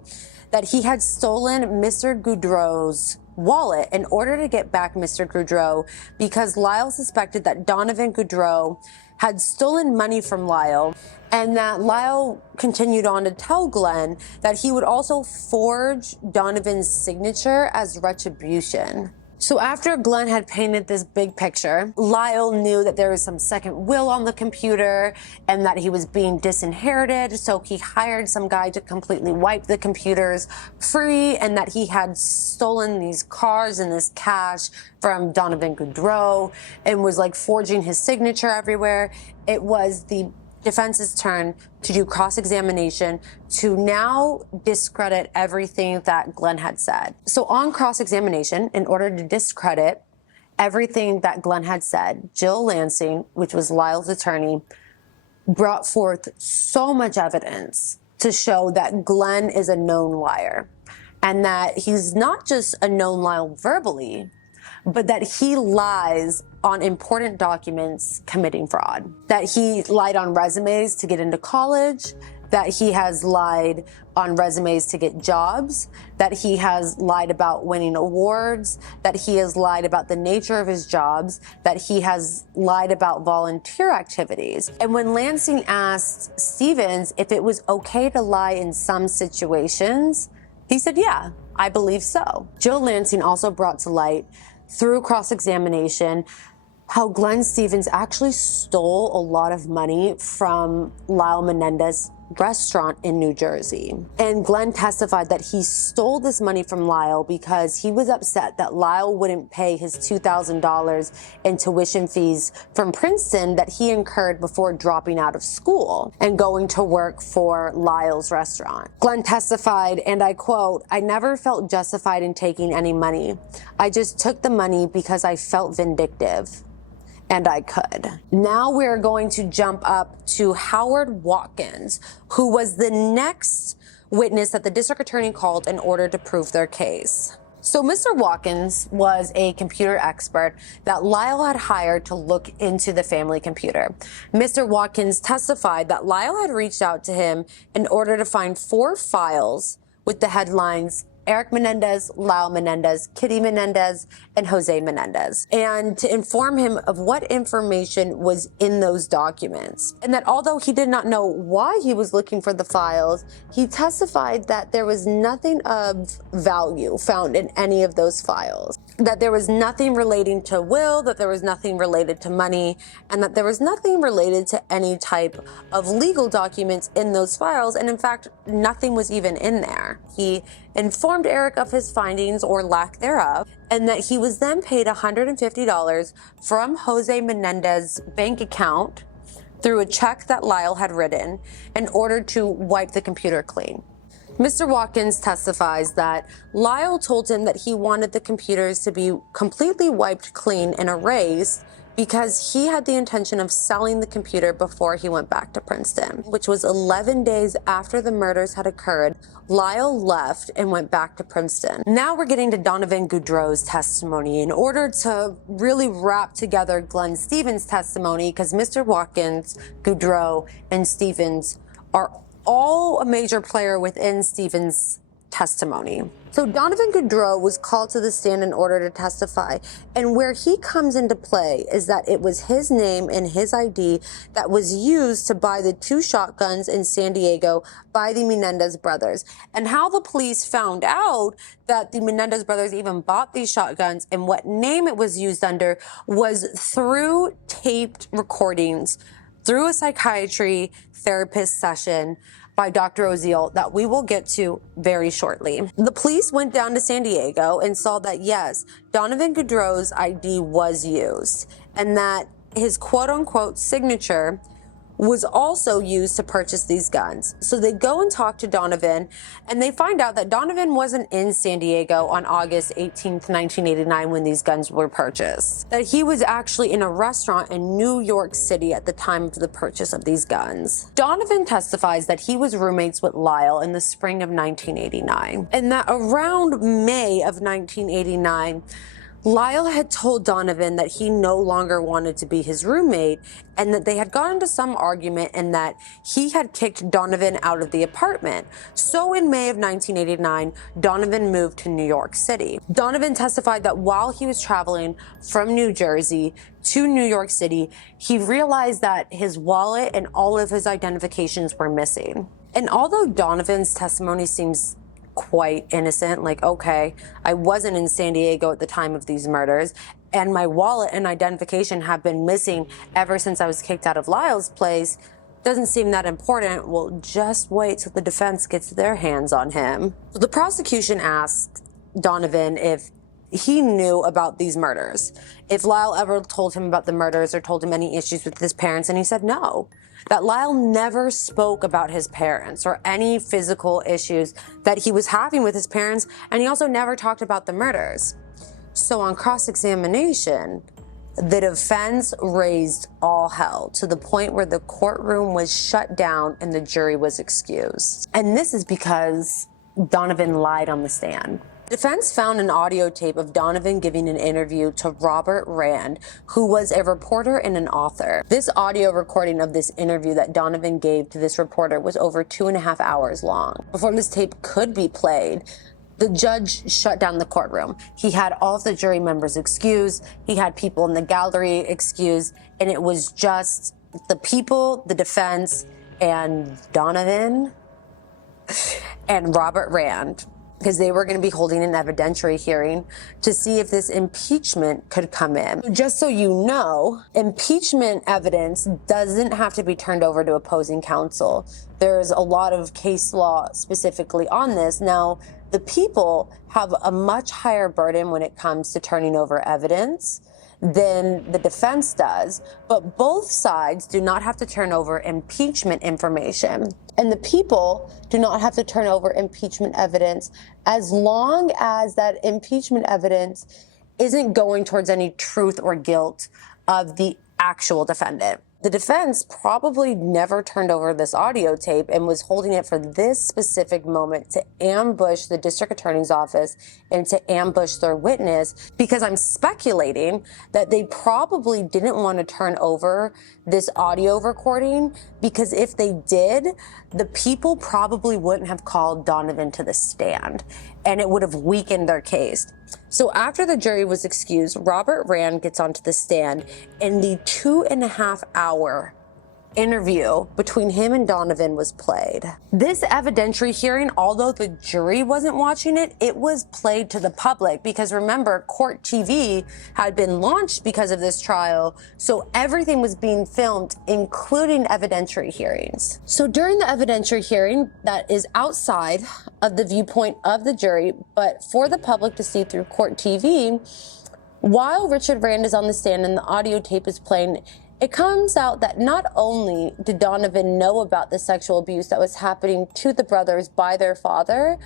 that he had stolen Mr. Goudreau's wallet in order to get back Mr. Goudreau, because Lyle suspected that Donovan Goudreau had stolen money from Lyle, and that Lyle continued on to tell Glenn that he would also forge Donovan's signature as retribution. So after Glenn had painted this big picture, Lyle knew that there was some second will on the computer and that he was being disinherited, so he hired some guy to completely wipe the computers free, and that he had stolen these cars and this cash from Donovan Goudreau and was like forging his signature everywhere. It was the defense's turn to do cross-examination to now discredit everything that Glenn had said. So on cross-examination, in order to discredit everything that Glenn had said, Jill Lansing, which was Lyle's attorney, brought forth so much evidence to show that Glenn is a known liar, and that he's not just a known liar verbally, but that he lies on important documents committing fraud, that he lied on resumes to get into college, that he has lied on resumes to get jobs, that he has lied about winning awards, that he has lied about the nature of his jobs, that he has lied about volunteer activities. And when Lansing asked Stevens if it was okay to lie in some situations, he said, yeah, I believe so. Jill Lansing also brought to light through cross-examination how Glenn Stevens actually stole a lot of money from Lyle Menendez restaurant in New Jersey. And Glenn testified that he stole this money from Lyle because he was upset that Lyle wouldn't pay his $2,000 in tuition fees from Princeton that he incurred before dropping out of school and going to work for Lyle's restaurant. Glenn testified, and I quote, "I never felt justified in taking any money. I just took the money because I felt vindictive. And I could." Now we're going to jump up to Howard Watkins, who was the next witness that the district attorney called in order to prove their case. So Mr. Watkins was a computer expert that Lyle had hired to look into the family computer. Mr. Watkins testified that Lyle had reached out to him in order to find 4 files with the headlines Eric Menendez, Lyle Menendez, Kitty Menendez, and Jose Menendez, and to inform him of what information was in those documents. And that although he did not know why he was looking for the files, he testified that there was nothing of value found in any of those files. That there was nothing relating to will, that there was nothing related to money, and that there was nothing related to any type of legal documents in those files. And in fact, nothing was even in there. He informed Eric of his findings or lack thereof, and that he was then paid $150 from Jose Menendez's bank account through a check that Lyle had written in order to wipe the computer clean. Mr. Watkins testifies that Lyle told him that he wanted the computers to be completely wiped clean and erased because he had the intention of selling the computer before he went back to Princeton, which was 11 days after the murders had occurred. Lyle left and went back to Princeton. Now we're getting to Donovan Goudreau's testimony in order to really wrap together Glenn Stevens' testimony, because Mr. Watkins, Goudreau, and Stevens are all a major player within Stevens' testimony. So Donovan Goudreau was called to the stand in order to testify, and where he comes into play is that it was his name and his ID that was used to buy the 2 shotguns in San Diego by the Menendez brothers. And how the police found out that the Menendez brothers even bought these shotguns and what name it was used under was through taped recordings, through a psychiatry therapist session by Dr. Oziel that we will get to very shortly. The police went down to San Diego and saw that, yes, Donovan Goudreau's ID was used and that his quote-unquote signature was also used to purchase these guns. So they go and talk to Donovan, and they find out that Donovan wasn't in San Diego on August 18th, 1989 when these guns were purchased. That he was actually in a restaurant in New York City at the time of the purchase of these guns. Donovan testifies that he was roommates with Lyle in the spring of 1989, and that around May of 1989, Lyle had told Donovan that he no longer wanted to be his roommate and that they had gotten into some argument and that he had kicked Donovan out of the apartment. So in May of 1989, Donovan moved to New York City. Donovan testified that while he was traveling from New Jersey to New York City, he realized that his wallet and all of his identifications were missing. And although Donovan's testimony seems quite innocent, like, okay, I wasn't in San Diego at the time of these murders, and my wallet and identification have been missing ever since I was kicked out of Lyle's place, doesn't seem that important. Well, just wait till the defense gets their hands on him. So the prosecution asked Donovan if he knew about these murders, if Lyle ever told him about the murders or told him any issues with his parents, and he said no. That Lyle never spoke about his parents or any physical issues that he was having with his parents, and he also never talked about the murders. So on cross-examination, the defense raised all hell to the point where the courtroom was shut down and the jury was excused. And this is because Donovan lied on the stand. Defense found an audio tape of Donovan giving an interview to Robert Rand, who was a reporter and an author. This audio recording of this interview that Donovan gave to this reporter was over 2.5 hours long. Before this tape could be played, the judge shut down the courtroom. He had all of the jury members excused. He had people in the gallery excused, and it was just the people, the defense, and Donovan and Robert Rand. because they were going to be holding an evidentiary hearing to see if this impeachment could come in. Just so you know, impeachment evidence doesn't have to be turned over to opposing counsel. There's a lot of case law specifically on this. Now, the people have a much higher burden when it comes to turning over evidence than the defense does, but both sides do not have to turn over impeachment information. And the people do not have to turn over impeachment evidence as long as that impeachment evidence isn't going towards any truth or guilt of the actual defendant. The defense probably never turned over this audio tape and was holding it for this specific moment to ambush the district attorney's office and to ambush their witness, because I'm speculating that they probably didn't want to turn over this audio recording, because if they did, the people probably wouldn't have called Donovan to the stand and it would have weakened their case. So after the jury was excused, Robert Rand gets onto the stand, and the 2.5-hour interview between him and Donovan was played. This evidentiary hearing, although the jury wasn't watching it, it was played to the public, because remember, Court TV had been launched because of this trial, so everything was being filmed, including evidentiary hearings. So during the evidentiary hearing that is outside of the viewpoint of the jury, but for the public to see through Court TV, while Richard Rand is on the stand and the audio tape is playing, it comes out that not only did Donovan know about the sexual abuse that was happening to the brothers by their father,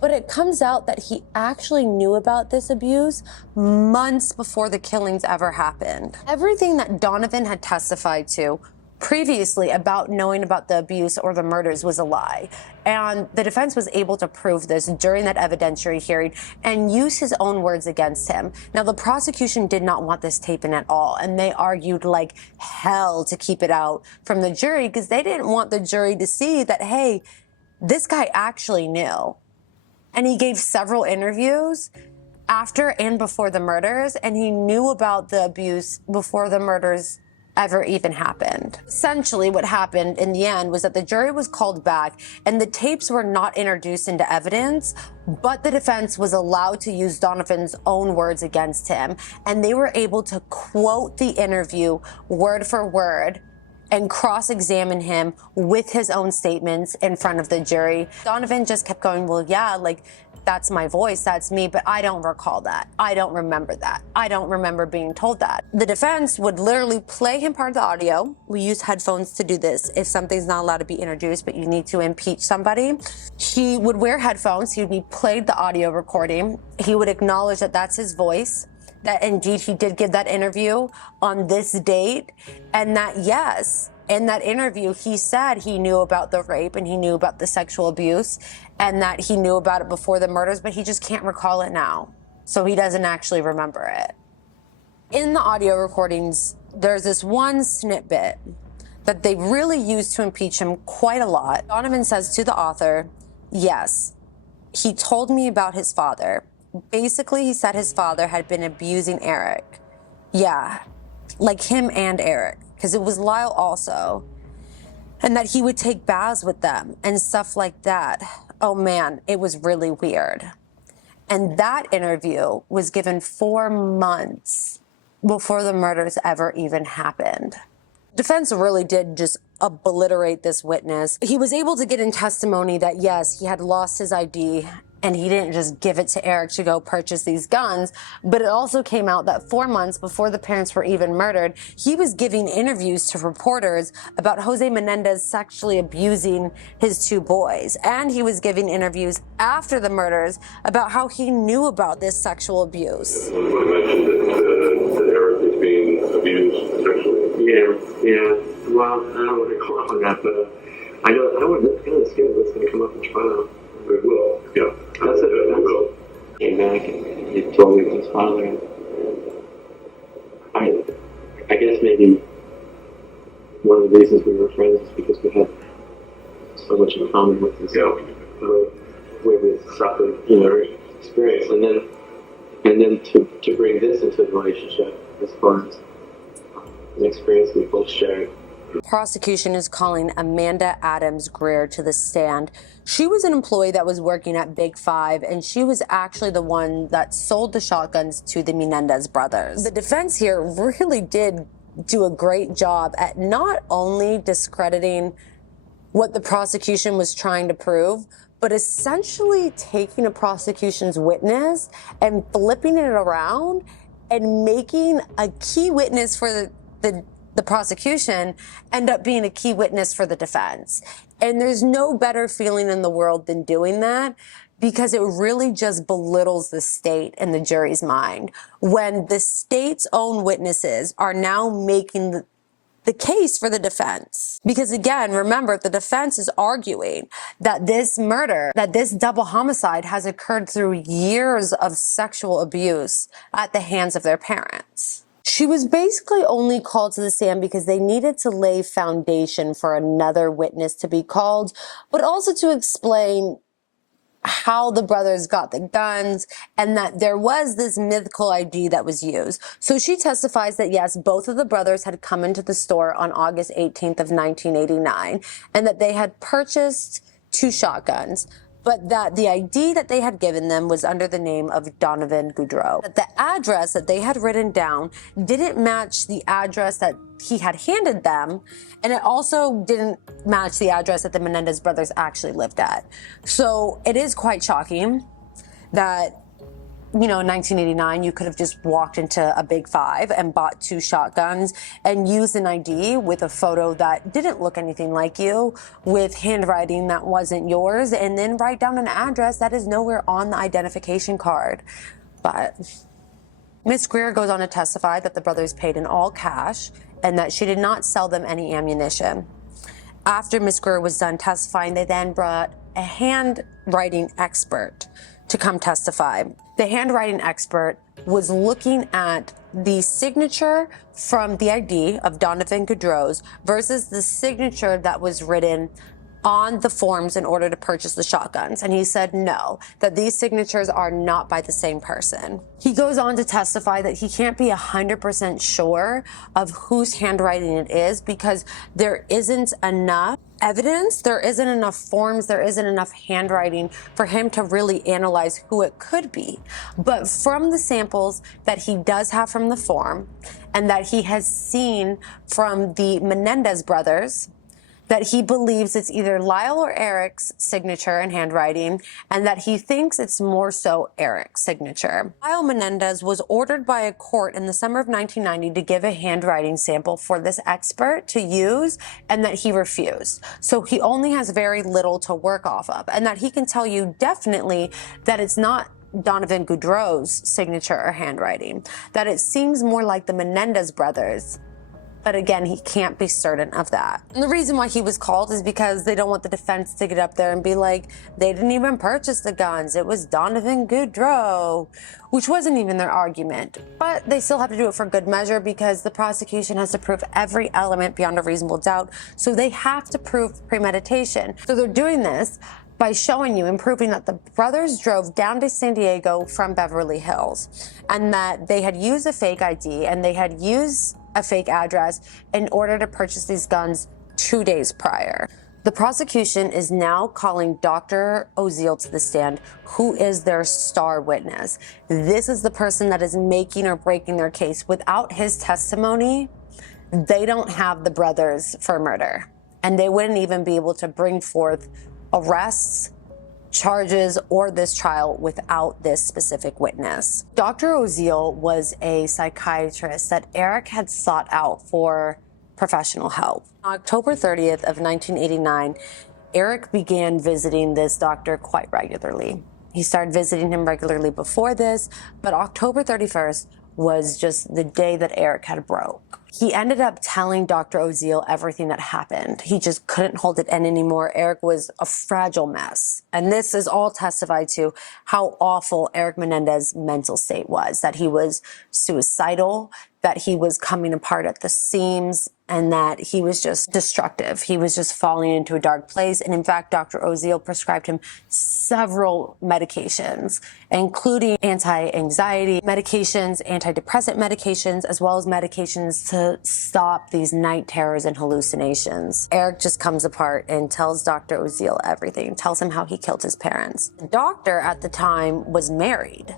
but it comes out that he actually knew about this abuse months before the killings ever happened. Everything that Donovan had testified to previously about knowing about the abuse or the murders was a lie. And the defense was able to prove this during that evidentiary hearing and use his own words against him. Now, the prosecution did not want this tape in at all, and they argued like hell to keep it out from the jury, because they didn't want the jury to see that, hey, this guy actually knew. And he gave several interviews after and before the murders, and he knew about the abuse before the murders ever even happened. Essentially, what happened in the end was that the jury was called back and the tapes were not introduced into evidence, but the defense was allowed to use Donovan's own words against him, and they were able to quote the interview word for word and cross-examine him with his own statements in front of the jury. Donovan just kept going, well, yeah, like, that's my voice, that's me, but I don't recall that. I don't remember that. I don't remember being told that. The defense would literally play him part of the audio. We use headphones to do this. If something's not allowed to be introduced, but you need to impeach somebody, he would wear headphones. He would be played the audio recording. He would acknowledge that that's his voice, that indeed he did give that interview on this date, and that yes, in that interview, he said he knew about the rape and he knew about the sexual abuse and that he knew about it before the murders, but he just can't recall it now. So he doesn't actually remember it. In the audio recordings, there's this one snippet that they really used to impeach him quite a lot. Donovan says to the author, yes, he told me about his father. Basically, he said his father had been abusing Eric. Yeah, like him and Eric, because it was Lyle also. And that he would take baths with them and stuff like that. Oh man, it was really weird. And that interview was given 4 months before the murders ever even happened. Defense really did just obliterate this witness. He was able to get in testimony that yes, he had lost his ID and he didn't just give it to Eric to go purchase these guns, but it also came out that 4 months before the parents were even murdered, he was giving interviews to reporters about Jose Menendez sexually abusing his 2 boys. And he was giving interviews after the murders about how he knew about this sexual abuse. You mentioned that Eric is being abused sexually. Yeah. Well, I don't want to call on that, but I would kind of scared that's going to come up in trial. It will, yeah. That's it. It will. Came back and he told me about his father. I guess maybe one of the reasons we were friends is because we had so much in common with this way we suffered, experience, and then to bring this into the relationship as far as an experience we both shared Prosecution is calling Amanda Adams Greer to the stand. She was an employee that was working at Big Five, and she was actually the one that sold the shotguns to the Menendez brothers. The defense here really did do a great job at not only discrediting what the prosecution was trying to prove, but essentially taking a prosecution's witness and flipping it around and making a key witness for the prosecution end up being a key witness for the defense. And there's no better feeling in the world than doing that, because it really just belittles the state and the jury's mind when the state's own witnesses are now making the case for the defense. Because again, remember, the defense is arguing that this murder, that this double homicide has occurred through years of sexual abuse at the hands of their parents. She was basically only called to the stand because they needed to lay foundation for another witness to be called, but also to explain how the brothers got the guns and that there was this mythical ID that was used. So she testifies that yes, both of the brothers had come into the store on August 18th of 1989 and that they had purchased 2 shotguns, but that the ID that they had given them was under the name of Donovan Goudreau. That the address that they had written down didn't match the address that he had handed them, and it also didn't match the address that the Menendez brothers actually lived at. So it is quite shocking that, you know, in 1989, you could have just walked into a Big Five and bought 2 shotguns and used an ID with a photo that didn't look anything like you, with handwriting that wasn't yours, and then write down an address that is nowhere on the identification card. But Ms. Greer goes on to testify that the brothers paid in all cash and that she did not sell them any ammunition. After Ms. Greer was done testifying, they then brought a handwriting expert to come testify. The handwriting expert was looking at the signature from the ID of Donovan Goudreau's versus the signature that was written on the forms in order to purchase the shotguns. And he said no, that these signatures are not by the same person. He goes on to testify that he can't be 100% sure of whose handwriting it is because there isn't enough evidence, there isn't enough forms, there isn't enough handwriting for him to really analyze who it could be. But from the samples that he does have from the form and that he has seen from the Menendez brothers, that he believes it's either Lyle or Eric's signature and handwriting, and that he thinks it's more so Eric's signature. Lyle Menendez was ordered by a court in the summer of 1990 to give a handwriting sample for this expert to use, and that he refused. So he only has very little to work off of, and that he can tell you definitely that it's not Donovan Goudreau's signature or handwriting, that it seems more like the Menendez brothers. But again, he can't be certain of that. And the reason why he was called is because they don't want the defense to get up there and be like, they didn't even purchase the guns. It was Donovan Goudreau, which wasn't even their argument. But they still have to do it for good measure because the prosecution has to prove every element beyond a reasonable doubt. So they have to prove premeditation. So they're doing this by showing you and proving that the brothers drove down to San Diego from Beverly Hills and that they had used a fake ID and they had used a fake address in order to purchase these guns 2 days prior. The prosecution is now calling Dr. Oziel to the stand, who is their star witness. This is the person that is making or breaking their case. Without his testimony, they don't have the brothers for murder, and they wouldn't even be able to bring forth arrests, charges, or this trial without this specific witness. Dr. Oziel was a psychiatrist that Eric had sought out for professional help. On October 30th of 1989, Eric began visiting this doctor quite regularly. He started visiting him regularly before this, but October 31st was just the day that Eric had broke. He ended up telling Dr. Oziel everything that happened. He just couldn't hold it in anymore. Eric was a fragile mess. And this is all testified to how awful Eric Menendez's mental state was, that he was suicidal, that he was coming apart at the seams, and that he was just destructive. He was just falling into a dark place. And in fact, Dr. Oziel prescribed him several medications, including anti-anxiety medications, antidepressant medications, as well as medications to to stop these night terrors and hallucinations. Eric just comes apart and tells Dr. Oziel everything, tells him how he killed his parents. The doctor at the time was married.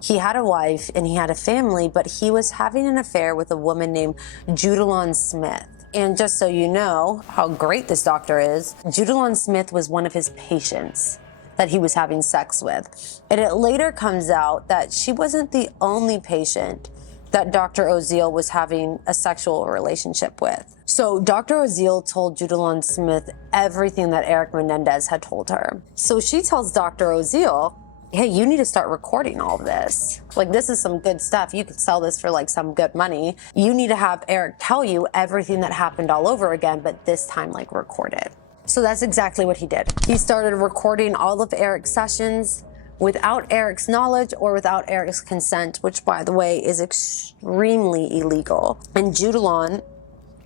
He had a wife and he had a family, but he was having an affair with a woman named Judalon Smith. And just so you know how great this doctor is, Judalon Smith was one of his patients that he was having sex with. And it later comes out that she wasn't the only patient that Dr. Oziel was having a sexual relationship with. So Dr. Oziel told Judalon Smith everything that Eric Menendez had told her. So she tells Dr. Oziel, hey, you need to start recording all of this. Like, this is some good stuff. You could sell this for like some good money. You need to have Eric tell you everything that happened all over again, but this time like record it. So that's exactly what he did. He started recording all of Eric's sessions without Eric's knowledge or without Eric's consent, which by the way is extremely illegal. And Judalon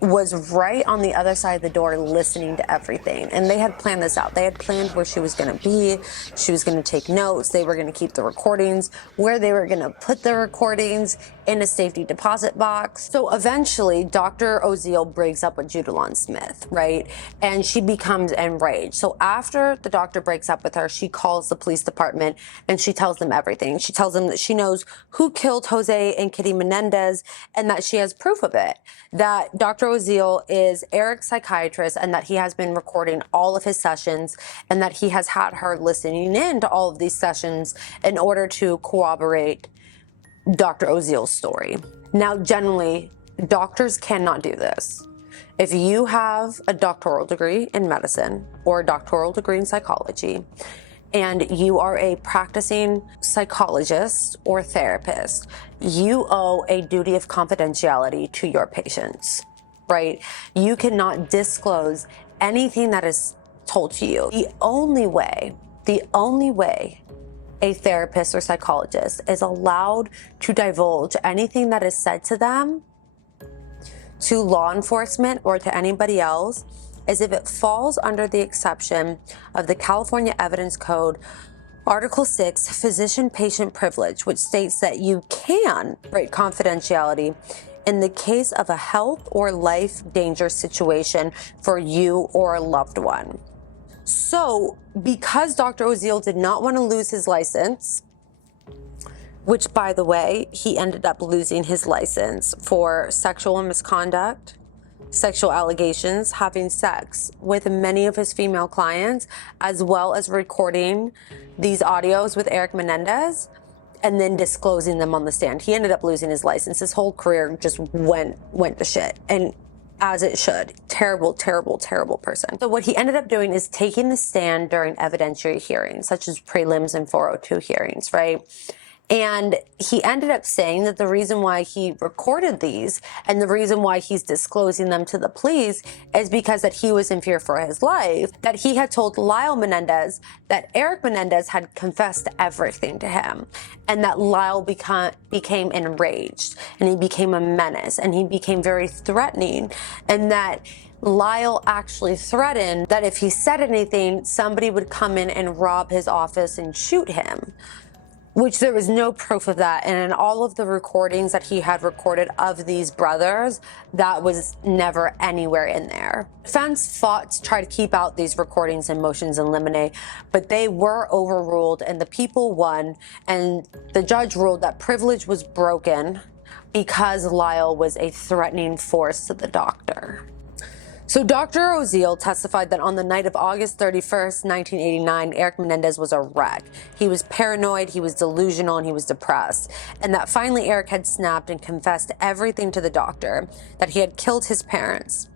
was right on the other side of the door listening to everything. And they had planned this out. They had planned where she was gonna be. She was gonna take notes. They were gonna keep the recordings, where they were gonna put the recordings in a safety deposit box. So eventually Dr. Oziel breaks up with Judalon Smith, right? And she becomes enraged. So after the doctor breaks up with her, she calls the police department and she tells them everything. She tells them that she knows who killed Jose and Kitty Menendez and that she has proof of it, that Dr. Oziel is Eric's psychiatrist and that he has been recording all of his sessions and that he has had her listening in to all of these sessions in order to corroborate Dr. Oziel's story. Now, generally, doctors cannot do this. If you have a doctoral degree in medicine or a doctoral degree in psychology, and you are a practicing psychologist or therapist, you owe a duty of confidentiality to your patients, right? You cannot disclose anything that is told to you. The only way a therapist or psychologist is allowed to divulge anything that is said to them to law enforcement or to anybody else is if it falls under the exception of the California Evidence Code, Article 6, physician-patient privilege, which states that you can break confidentiality in the case of a health or life danger situation for you or a loved one. So, because Dr. Oziel did not want to lose his license, which, by the way, he ended up losing his license for sexual misconduct, sexual allegations, having sex with many of his female clients, as well as recording these audios with Eric Menendez and then disclosing them on the stand. He ended up losing his license. His whole career just went to shit. And as it should. Terrible, terrible, terrible person. So what he ended up doing is taking the stand during evidentiary hearings, such as prelims and 402 hearings, right? And he ended up saying that the reason why he recorded these and the reason why he's disclosing them to the police is because that he was in fear for his life, that he had told Lyle Menendez that Eric Menendez had confessed everything to him, and that Lyle became enraged and he became a menace and he became very threatening, and that Lyle actually threatened that if he said anything, somebody would come in and rob his office and shoot him. Which there was no proof of that. And in all of the recordings that he had recorded of these brothers, that was never anywhere in there. Defense fought to try to keep out these recordings and motions in limine, but they were overruled and the people won. And the judge ruled that privilege was broken because Lyle was a threatening force to the doctor. So Dr. Oziel testified that on the night of August 31st, 1989, Eric Menendez was a wreck. He was paranoid, he was delusional, and he was depressed. And that finally Eric had snapped and confessed everything to the doctor, that he had killed his parents.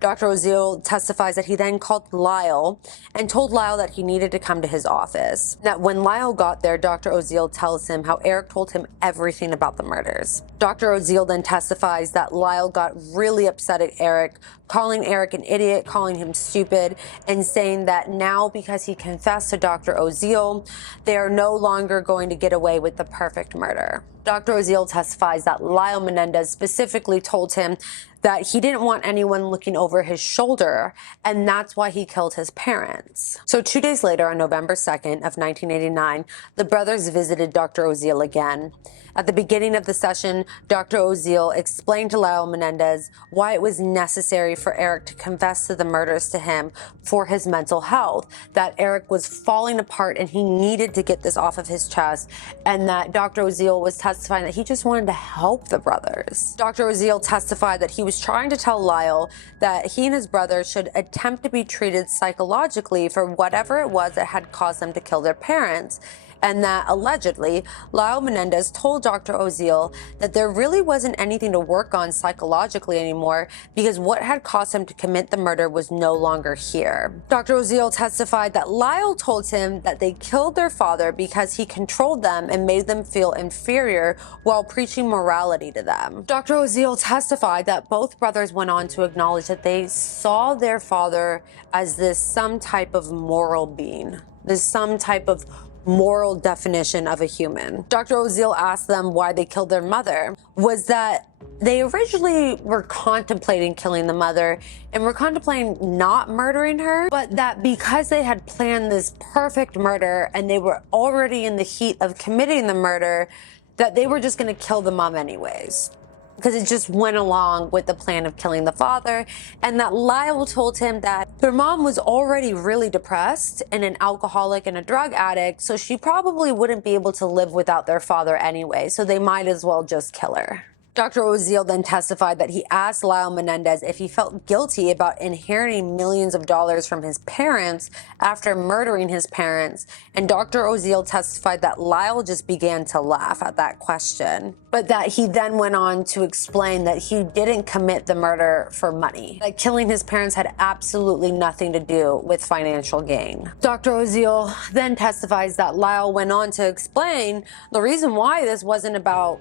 Dr. Oziel testifies that he then called Lyle and told Lyle that he needed to come to his office. That when Lyle got there, Dr. Oziel tells him how Eric told him everything about the murders. Dr. Oziel then testifies that Lyle got really upset at Eric, calling Eric an idiot, calling him stupid, and saying that now because he confessed to Dr. Oziel, they are no longer going to get away with the perfect murder. Dr. Oziel testifies that Lyle Menendez specifically told him that he didn't want anyone looking over his shoulder, and that's why he killed his parents. So 2 days later, on November 2nd of 1989, the brothers visited Dr. Oziel again. At the beginning of the session, Dr. Oziel explained to Lyle Menendez why it was necessary for Eric to confess to the murders to him for his mental health, that Eric was falling apart and he needed to get this off of his chest, and that Dr. Oziel was testifying that he just wanted to help the brothers. Dr. Oziel testified that he was trying to tell Lyle that he and his brother should attempt to be treated psychologically for whatever it was that had caused them to kill their parents, and that allegedly Lyle Menendez told Dr. Oziel that there really wasn't anything to work on psychologically anymore because what had caused him to commit the murder was no longer here. Dr. Oziel testified that Lyle told him that they killed their father because he controlled them and made them feel inferior while preaching morality to them. Dr. Oziel testified that both brothers went on to acknowledge that they saw their father as this some type of moral being, this some type of moral definition of a human. Dr. Oziel asked them why they killed their mother. Was that they originally were contemplating killing the mother and were contemplating not murdering her, but that because they had planned this perfect murder and they were already in the heat of committing the murder, that they were just going to kill the mom anyways, because it just went along with the plan of killing the father, and that Lyle told him that their mom was already really depressed and an alcoholic and a drug addict, so she probably wouldn't be able to live without their father anyway, so they might as well just kill her. Dr. Oziel then testified that he asked Lyle Menendez if he felt guilty about inheriting millions of dollars from his parents after murdering his parents, and Dr. Oziel testified that Lyle just began to laugh at that question, but that he then went on to explain that he didn't commit the murder for money, that killing his parents had absolutely nothing to do with financial gain. Dr. Oziel then testifies that Lyle went on to explain the reason why this wasn't about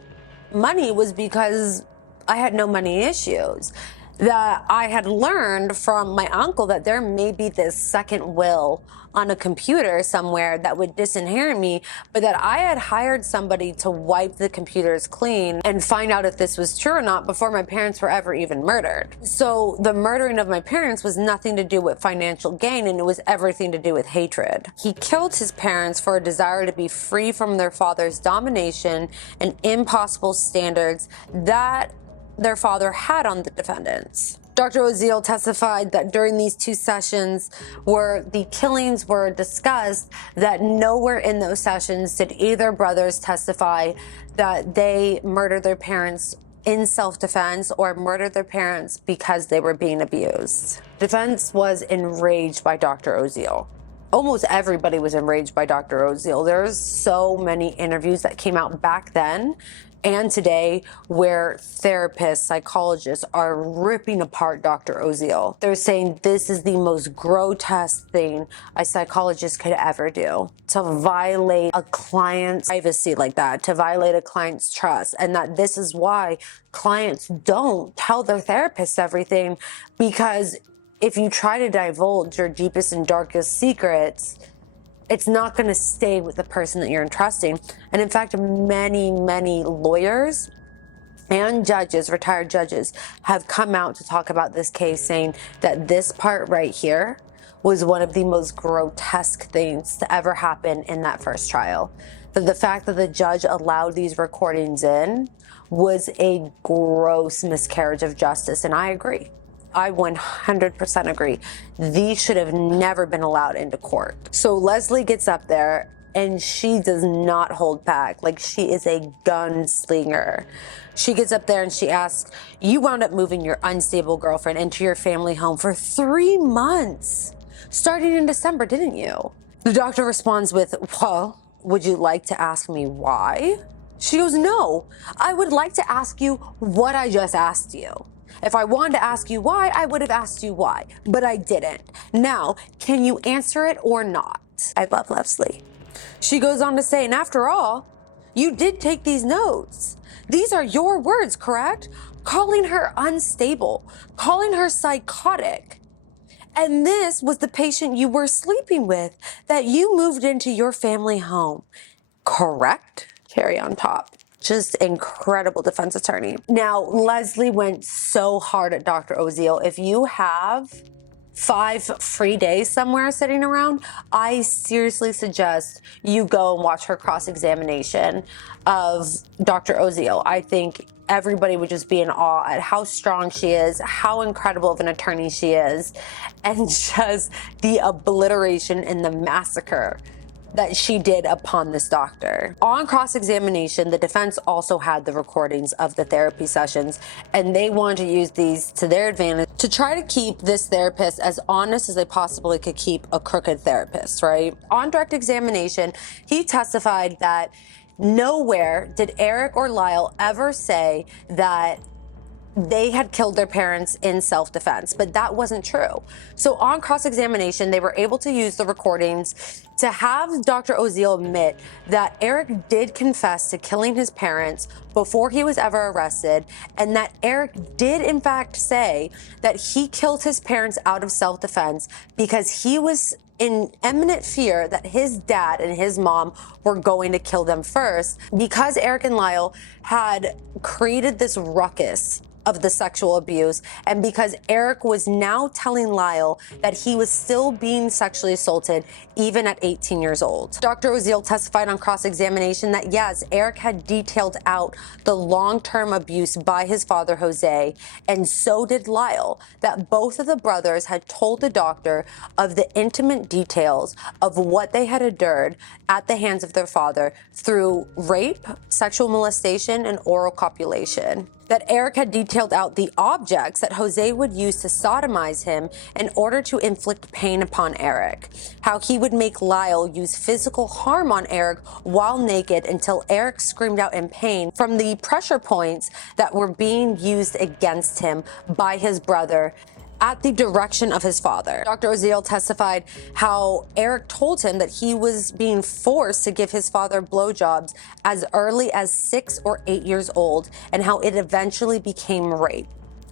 money was because I had no money issues, that I had learned from my uncle that there may be this second will on a computer somewhere that would disinherit me, but that I had hired somebody to wipe the computers clean and find out if this was true or not before my parents were ever even murdered. So the murdering of my parents was nothing to do with financial gain, and it was everything to do with hatred. He killed his parents for a desire to be free from their father's domination and impossible standards that their father had on the defendants. Dr. Oziel testified that during these 2 sessions where the killings were discussed, that nowhere in those sessions did either brothers testify that they murdered their parents in self-defense or murdered their parents because they were being abused. Defense was enraged by Dr. Oziel. Almost everybody was enraged by Dr. Oziel. There's so many interviews that came out back then and today where therapists, psychologists are ripping apart Dr. Oziel. They're saying this is the most grotesque thing a psychologist could ever do, to violate a client's privacy like that, to violate a client's trust, and that this is why clients don't tell their therapists everything, because if you try to divulge your deepest and darkest secrets, it's not going to stay with the person that you're entrusting. And in fact, many lawyers and judges, retired judges, have come out to talk about this case, saying that this part right here was one of the most grotesque things to ever happen in that first trial. That the fact that the judge allowed these recordings in was a gross miscarriage of justice, and I agree. I 100% agree. These should have never been allowed into court. So Leslie gets up there and she does not hold back. Like, she is a gunslinger. She gets up there and she asks, you wound up moving your unstable girlfriend into your family home for 3 months, starting in December, didn't you? The doctor responds with, well, would you like to ask me why? She goes, no, I would like to ask you what I just asked you. If I wanted to ask you why, I would have asked you why, but I didn't. Now, can you answer it or not? I love Leslie. She goes on to say, and after all, you did take these notes. These are your words, correct? Calling her unstable, calling her psychotic. And this was the patient you were sleeping with that you moved into your family home, correct? Cherry on top. Just incredible defense attorney. Now, Leslie went so hard at Dr. Oziel. If you have 5 free days somewhere sitting around, I seriously suggest you go and watch her cross-examination of Dr. Oziel. I think everybody would just be in awe at how strong she is, how incredible of an attorney she is, and just the obliteration and the massacre that she did upon this doctor. On cross-examination, the defense also had the recordings of the therapy sessions, and they wanted to use these to their advantage to try to keep this therapist as honest as they possibly could keep a crooked therapist, right? On direct examination, he testified that nowhere did Eric or Lyle ever say that they had killed their parents in self-defense, but that wasn't true. So on cross-examination, they were able to use the recordings to have Dr. Oziel admit that Eric did confess to killing his parents before he was ever arrested, and that Eric did in fact say that he killed his parents out of self-defense because he was in imminent fear that his dad and his mom were going to kill them first, because Eric and Lyle had created this ruckus of the sexual abuse, and because Eric was now telling Lyle that he was still being sexually assaulted even at 18 years old. Dr. Oziel testified on cross-examination that yes, Eric had detailed out the long-term abuse by his father, Jose, and so did Lyle, that both of the brothers had told the doctor of the intimate details of what they had endured at the hands of their father through rape, sexual molestation, and oral copulation. That Eric had detailed out the objects that Jose would use to sodomize him in order to inflict pain upon Eric. How he would make Lyle use physical harm on Eric while naked until Eric screamed out in pain from the pressure points that were being used against him by his brother at the direction of his father. Dr. Oziel testified how Eric told him that he was being forced to give his father blowjobs as early as 6 or 8 years old, and how it eventually became rape.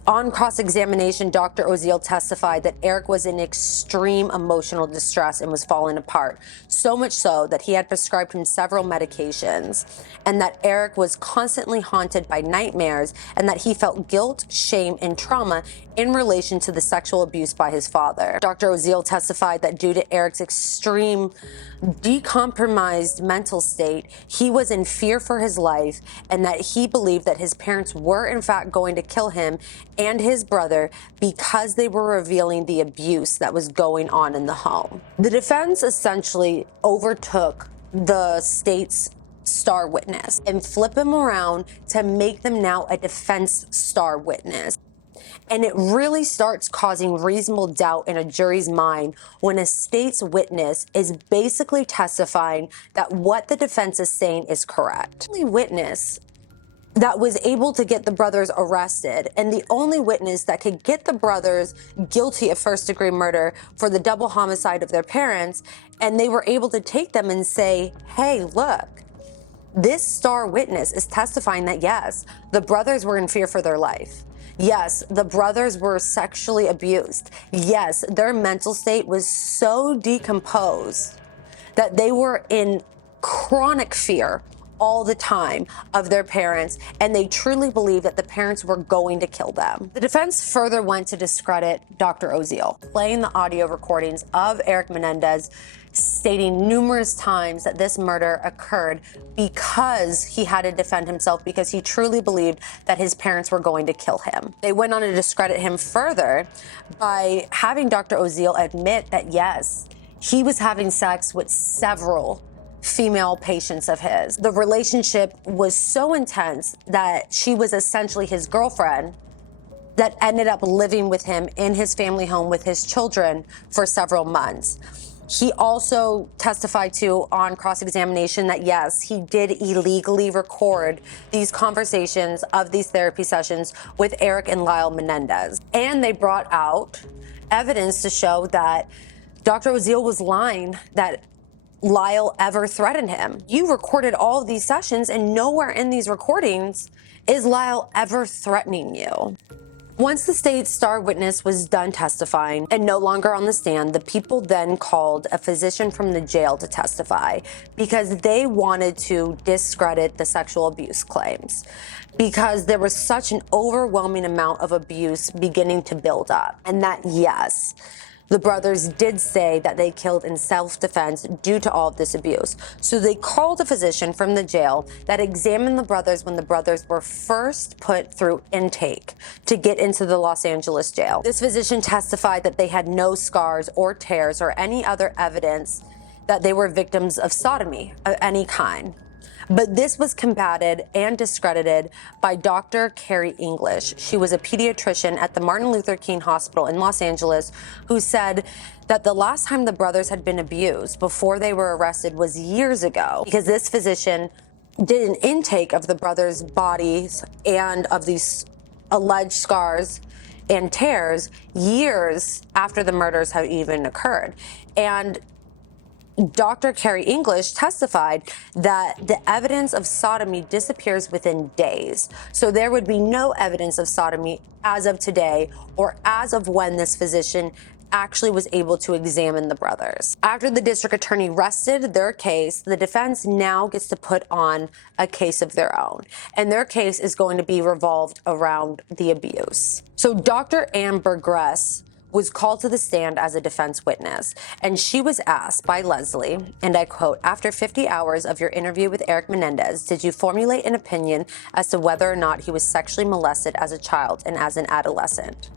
On cross-examination, Dr. Oziel testified that Eric was in extreme emotional distress and was falling apart, so much so that he had prescribed him several medications, and that Eric was constantly haunted by nightmares, and that he felt guilt, shame, and trauma in relation to the sexual abuse by his father. Dr. Oziel testified that due to Eric's extreme decompromised mental state, he was in fear for his life, and that he believed that his parents were in fact going to kill him and his brother because they were revealing the abuse that was going on in the home. The defense essentially overtook the state's star witness and flipped him around to make them now a defense star witness. And it really starts causing reasonable doubt in a jury's mind when a state's witness is basically testifying that what the defense is saying is correct. The only witness that was able to get the brothers arrested, and the only witness that could get the brothers guilty of first-degree murder for the double homicide of their parents, and they were able to take them and say, hey, look, this star witness is testifying that yes, the brothers were in fear for their life. Yes, the brothers were sexually abused. Yes, their mental state was so decomposed that they were in chronic fear all the time of their parents, and they truly believed that the parents were going to kill them. The defense further went to discredit Dr. Oziel, playing the audio recordings of Eric Menendez stating numerous times that this murder occurred because he had to defend himself, because he truly believed that his parents were going to kill him. They went on to discredit him further by having Dr. Oziel admit that yes, he was having sex with several female patients of his. The relationship was so intense that she was essentially his girlfriend that ended up living with him in his family home with his children for several months. He also testified to on cross-examination that yes, he did illegally record these conversations of these therapy sessions with Eric and Lyle Menendez. And they brought out evidence to show that Dr. Oziel was lying, that Lyle ever threatened him. You recorded all of these sessions, and nowhere in these recordings is Lyle ever threatening you. Once the state's star witness was done testifying and no longer on the stand, the people then called a physician from the jail to testify because they wanted to discredit the sexual abuse claims, because there was such an overwhelming amount of abuse beginning to build up. And that, yes, the brothers did say that they killed in self-defense due to all of this abuse. So they called a physician from the jail that examined the brothers when the brothers were first put through intake to get into the Los Angeles jail. This physician testified that they had no scars or tears or any other evidence that they were victims of sodomy of any kind. But this was combated and discredited by Dr. Carrie English. She was a pediatrician at the Martin Luther King Hospital in Los Angeles, who said that the last time the brothers had been abused before they were arrested was years ago, because this physician did an intake of the brothers' bodies and of these alleged scars and tears years after the murders had even occurred. And Dr. Carrie English testified that the evidence of sodomy disappears within days. So there would be no evidence of sodomy as of today or as of when this physician actually was able to examine the brothers. After the district attorney rested their case, the defense now gets to put on a case of their own. And their case is going to be revolved around the abuse. So Dr. Amber Gress was called to the stand as a defense witness, and she was asked by Leslie, and I quote, "After 50 hours of your interview with Eric Menendez, did you formulate an opinion as to whether or not he was sexually molested as a child and as an adolescent?"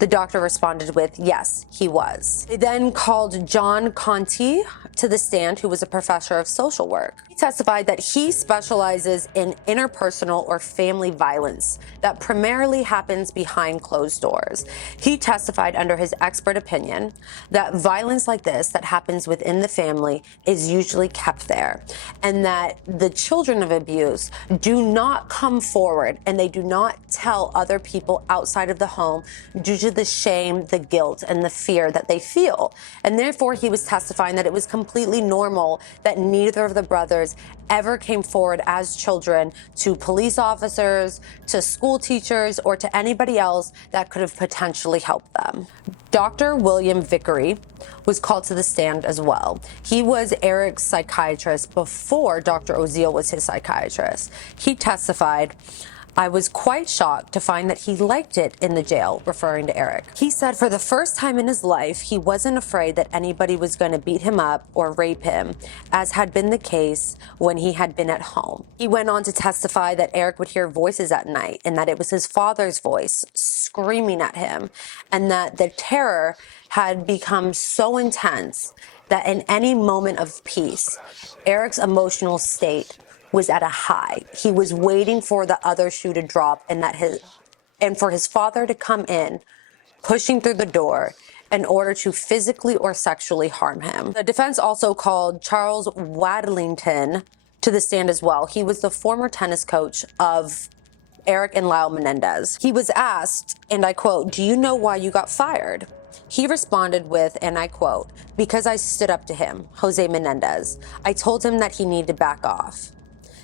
The doctor responded with, "Yes, he was." They then called John Conti to the stand, who was a professor of social work. He testified that he specializes in interpersonal or family violence that primarily happens behind closed doors. He testified under his expert opinion that violence like this that happens within the family is usually kept there, and that the children of abuse do not come forward and they do not tell other people outside of the home due to the shame, the guilt, and the fear that they feel. And therefore, he was testifying that it was completely normal that neither of the brothers ever came forward as children to police officers, to school teachers, or to anybody else that could have potentially helped them. Dr. William Vickery was called to the stand as well. He was Eric's psychiatrist before Dr. Oziel was his psychiatrist. He testified, "I was quite shocked to find that he liked it in the jail," referring to Eric. He said for the first time in his life, he wasn't afraid that anybody was going to beat him up or rape him, as had been the case when he had been at home. He went on to testify that Eric would hear voices at night and that it was his father's voice screaming at him, and that the terror had become so intense that in any moment of peace, Eric's emotional state was at a high. He was waiting for the other shoe to drop and for his father to come in, pushing through the door in order to physically or sexually harm him. The defense also called Charles Wadlington to the stand as well. He was the former tennis coach of Eric and Lyle Menendez. He was asked, and I quote, "Do you know why you got fired?" He responded with, and I quote, "Because I stood up to him, Jose Menendez. I told him that he needed to back off,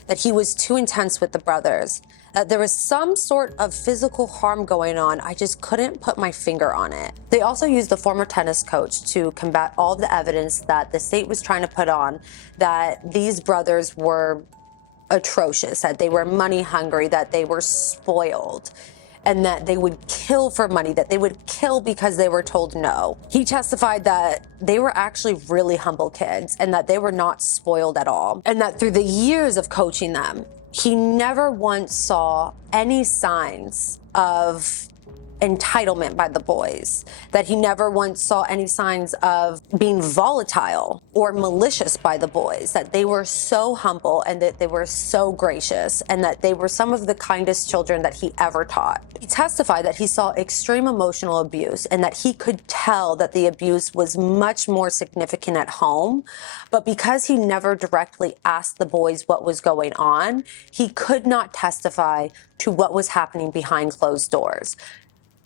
that he was too intense with the brothers, that there was some sort of physical harm going on. I just couldn't put my finger on it." They also used the former tennis coach to combat all of the evidence that the state was trying to put on that these brothers were atrocious, that they were money hungry, that they were spoiled, and that they would kill for money, that they would kill because they were told no. He testified that they were actually really humble kids and that they were not spoiled at all. And that through the years of coaching them, he never once saw any signs of entitlement by the boys, that he never once saw any signs of being volatile or malicious by the boys, that they were so humble and that they were so gracious and that they were some of the kindest children that he ever taught. He testified that he saw extreme emotional abuse and that he could tell that the abuse was much more significant at home, but because he never directly asked the boys what was going on, he could not testify to what was happening behind closed doors.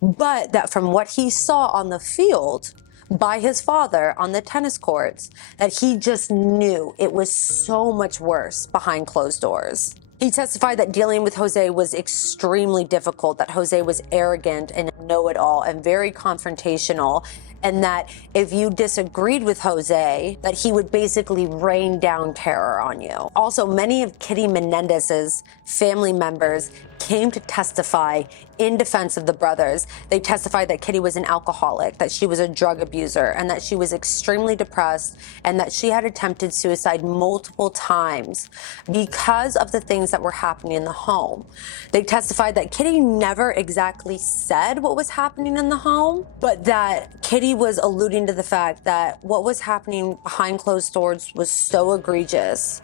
But that from what he saw on the field by his father on the tennis courts, that he just knew it was so much worse behind closed doors. He testified that dealing with Jose was extremely difficult, that Jose was arrogant and a know-it-all and very confrontational, and that if you disagreed with Jose, that he would basically rain down terror on you. Also, many of Kitty Menendez's family members came to testify in defense of the brothers. They testified that Kitty was an alcoholic, that she was a drug abuser, and that she was extremely depressed, and that she had attempted suicide multiple times because of the things that were happening in the home. They testified that Kitty never exactly said what was happening in the home, but that Kitty was alluding to the fact that what was happening behind closed doors was so egregious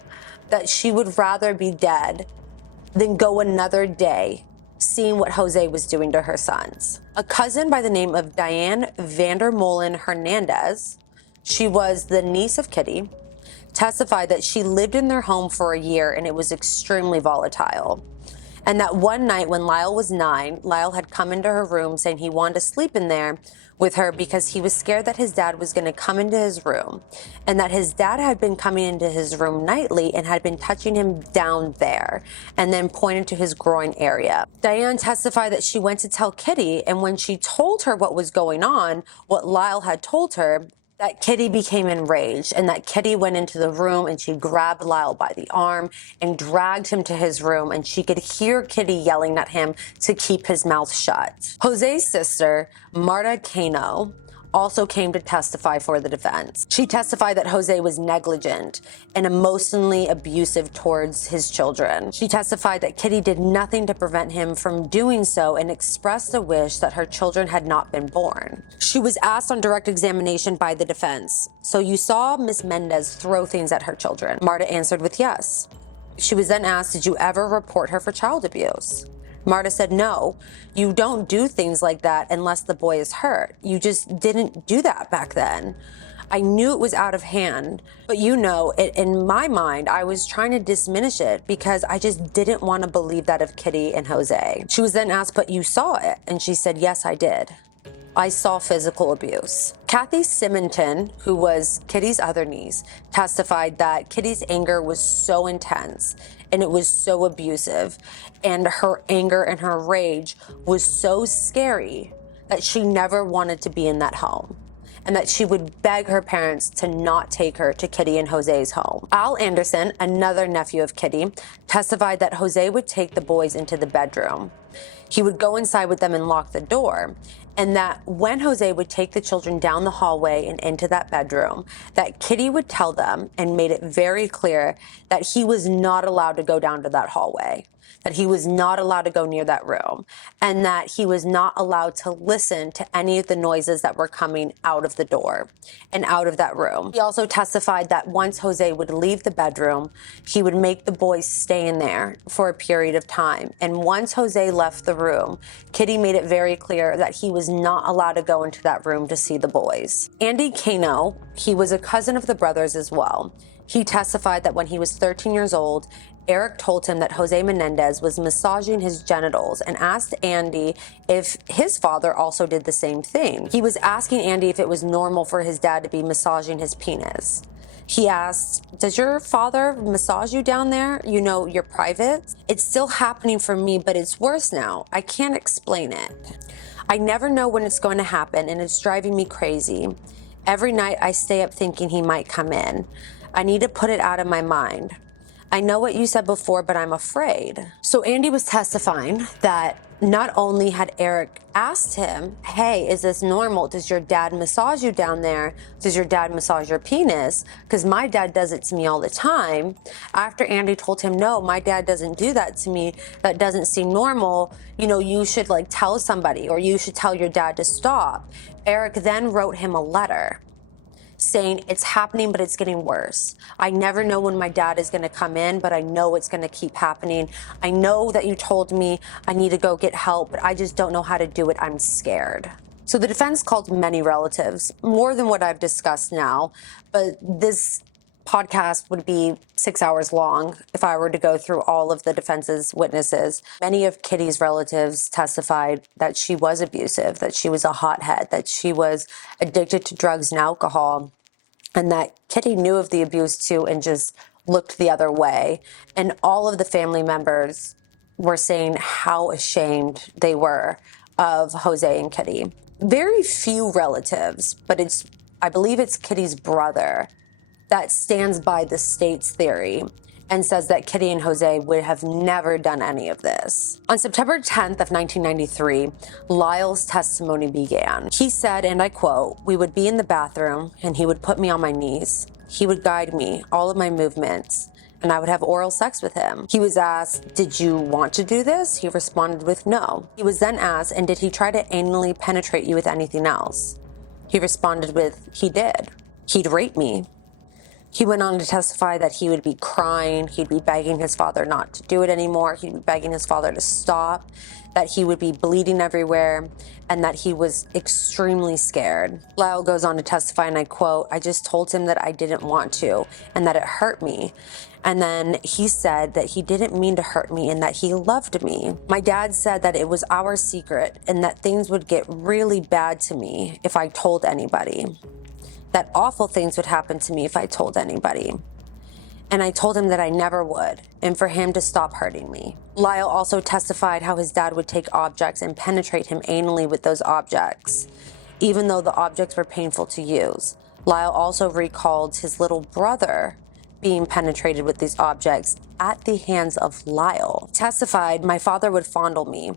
that she would rather be dead than go another day seeing what Jose was doing to her sons. A cousin by the name of Diane Vandermolen Hernandez, she was the niece of Kitty, testified that she lived in their home for a year and it was extremely volatile. And that one night when Lyle was 9, Lyle had come into her room saying he wanted to sleep in there with her because he was scared that his dad was going to come into his room, and that his dad had been coming into his room nightly and had been touching him down there and then pointed to his groin area. Diane testified that she went to tell Kitty, and when she told her what was going on, what Lyle had told her, that Kitty became enraged, and that Kitty went into the room and she grabbed Lyle by the arm and dragged him to his room, and she could hear Kitty yelling at him to keep his mouth shut. Jose's sister, Marta Cano, also came to testify for the defense. She testified that Jose was negligent and emotionally abusive towards his children. She testified that Kitty did nothing to prevent him from doing so and expressed a wish that her children had not been born. She was asked on direct examination by the defense, "So you saw Miss Mendez throw things at her children?" Marta answered with yes. She was then asked, "Did you ever report her for child abuse?" Marta said, "No, you don't do things like that unless the boy is hurt. You just didn't do that back then. I knew it was out of hand, but in my mind, I was trying to diminish it because I just didn't want to believe that of Kitty and Jose." She was then asked, "But you saw it?" And she said, "Yes, I did. I saw physical abuse." Kathy Simonton, who was Kitty's other niece, testified that Kitty's anger was so intense and it was so abusive, and her anger and her rage was so scary that she never wanted to be in that home, and that she would beg her parents to not take her to Kitty and Jose's home. Al Anderson, another nephew of Kitty, testified that Jose would take the boys into the bedroom. He would go inside with them and lock the door, and that when Jose would take the children down the hallway and into that bedroom, that Kitty would tell them and made it very clear that he was not allowed to go down to that hallway, that he was not allowed to go near that room, and that he was not allowed to listen to any of the noises that were coming out of the door and out of that room. He also testified that once Jose would leave the bedroom, he would make the boys stay in there for a period of time. And once Jose left the room, Kitty made it very clear that he was not allowed to go into that room to see the boys. Andy Cano, he was a cousin of the brothers as well. He testified that when he was 13 years old, Eric told him that Jose Menendez was massaging his genitals and asked Andy if his father also did the same thing. He was asking Andy if it was normal for his dad to be massaging his penis. He asked, "Does your father massage you down there? You know, your private? It's still happening for me, but it's worse now. I can't explain it. I never know when it's going to happen, and it's driving me crazy. Every night I stay up thinking he might come in. I need to put it out of my mind. I know what you said before, but I'm afraid." So Andy was testifying that not only had Eric asked him, "Hey, is this normal? Does your dad massage you down there? Does your dad massage your penis? Because my dad does it to me all the time." After Andy told him, "No, my dad doesn't do that to me. That doesn't seem normal. You should tell somebody, or you should tell your dad to stop." Eric then wrote him a letter saying, "It's happening, but it's getting worse. I never know when my dad is going to come in, but I know it's going to keep happening. I know that you told me I need to go get help, but I just don't know how to do it. I'm scared." So the defense called many relatives, more than what I've discussed now, but this podcast would be 6 hours long if I were to go through all of the defense's witnesses. Many of Kitty's relatives testified that she was abusive, that she was a hothead, that she was addicted to drugs and alcohol, and that Kitty knew of the abuse too and just looked the other way, and all of the family members were saying how ashamed they were of Jose and Kitty. Very few relatives, but I believe it's Kitty's brother that stands by the state's theory and says that Kitty and Jose would have never done any of this. On September 10th of 1993, Lyle's testimony began. He said, and I quote, "We would be in the bathroom and he would put me on my knees. He would guide me, all of my movements, and I would have oral sex with him." He was asked, "Did you want to do this?" He responded with no. He was then asked, "And did he try to anally penetrate you with anything else?" He responded with, "He did. He'd rape me." He went on to testify that he would be crying, he'd be begging his father not to do it anymore, he'd be begging his father to stop, that he would be bleeding everywhere, and that he was extremely scared. Lyle goes on to testify, and I quote, "I just told him that I didn't want to, and that it hurt me. And then he said that he didn't mean to hurt me and that he loved me. My dad said that it was our secret and that things would get really bad to me if I told anybody. That awful things would happen to me if I told anybody. And I told him that I never would, and for him to stop hurting me." Lyle also testified how his dad would take objects and penetrate him anally with those objects, even though the objects were painful to use. Lyle also recalled his little brother being penetrated with these objects at the hands of Lyle. He testified, "My father would fondle me,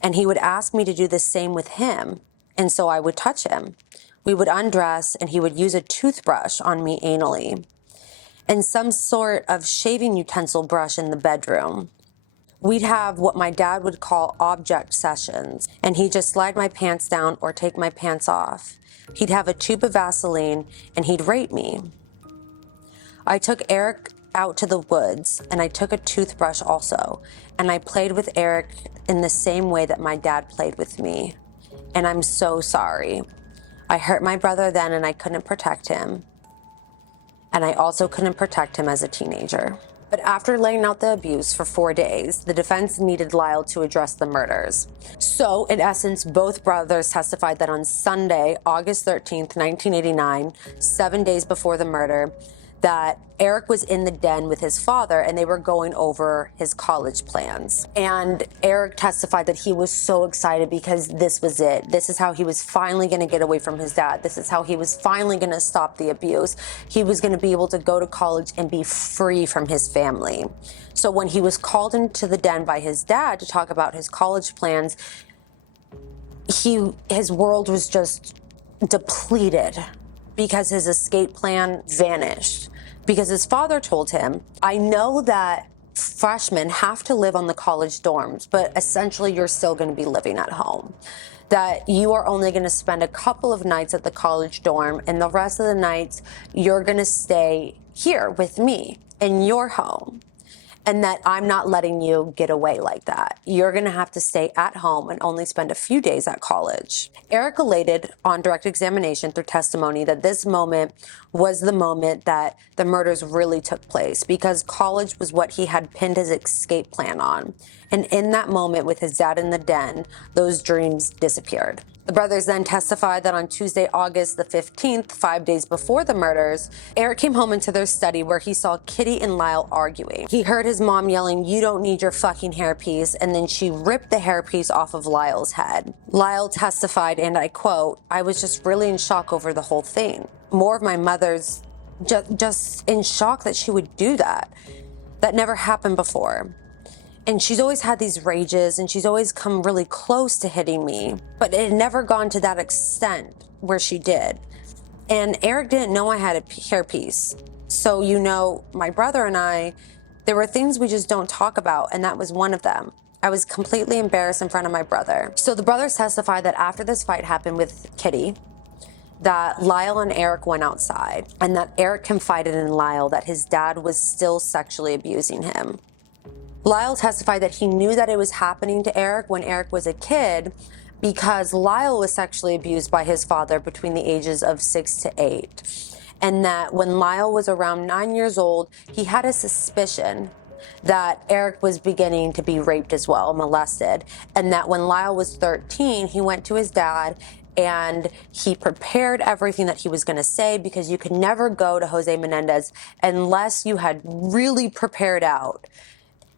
and he would ask me to do the same with him, and so I would touch him. We would undress, and he would use a toothbrush on me anally, and some sort of shaving utensil brush in the bedroom. We'd have what my dad would call object sessions, and he'd just slide my pants down or take my pants off. He'd have a tube of Vaseline, and he'd rape me. I took Eric out to the woods, and I took a toothbrush also, and I played with Eric in the same way that my dad played with me. And I'm so sorry. I hurt my brother then, and I couldn't protect him. And I also couldn't protect him as a teenager." But after laying out the abuse for 4 days, the defense needed Lyle to address the murders. So, in essence, both brothers testified that on Sunday, August 13th, 1989, 7 days before the murder, that Eric was in the den with his father and they were going over his college plans. And Eric testified that he was so excited because this was it. This is how he was finally going to get away from his dad. This is how he was finally going to stop the abuse. He was going to be able to go to college and be free from his family. So when he was called into the den by his dad to talk about his college plans, his world was just depleted because his escape plan vanished. Because his father told him, "I know that freshmen have to live on the college dorms, but essentially you're still going to be living at home. That you are only going to spend a couple of nights at the college dorm, and the rest of the nights you're going to stay here with me in your home. And that I'm not letting you get away like that. You're going to have to stay at home and only spend a few days at college." Eric elated on direct examination through testimony that this moment was the moment that the murders really took place, because college was what he had pinned his escape plan on. And in that moment with his dad in the den, those dreams disappeared. The brothers then testified that on Tuesday, August the 15th, 5 days before the murders, Eric came home into their study where he saw Kitty and Lyle arguing. He heard his mom yelling, "You don't need your fucking hairpiece," and then she ripped the hairpiece off of Lyle's head. Lyle testified, and I quote, "I was just really in shock over the whole thing. More of my mother's just in shock that she would do that. That never happened before. And she's always had these rages, and she's always come really close to hitting me, but it had never gone to that extent where she did. And Eric didn't know I had a hairpiece. So, my brother and I, there were things we just don't talk about, and that was one of them. I was completely embarrassed in front of my brother." So the brothers testified that after this fight happened with Kitty, that Lyle and Eric went outside, and that Eric confided in Lyle that his dad was still sexually abusing him. Lyle testified that he knew that it was happening to Eric when Eric was a kid because Lyle was sexually abused by his father between the ages of 6 to 8. And that when Lyle was around 9 years old, he had a suspicion that Eric was beginning to be raped as well, molested. And that when Lyle was 13, he went to his dad and he prepared everything that he was going to say, because you could never go to Jose Menendez unless you had really prepared out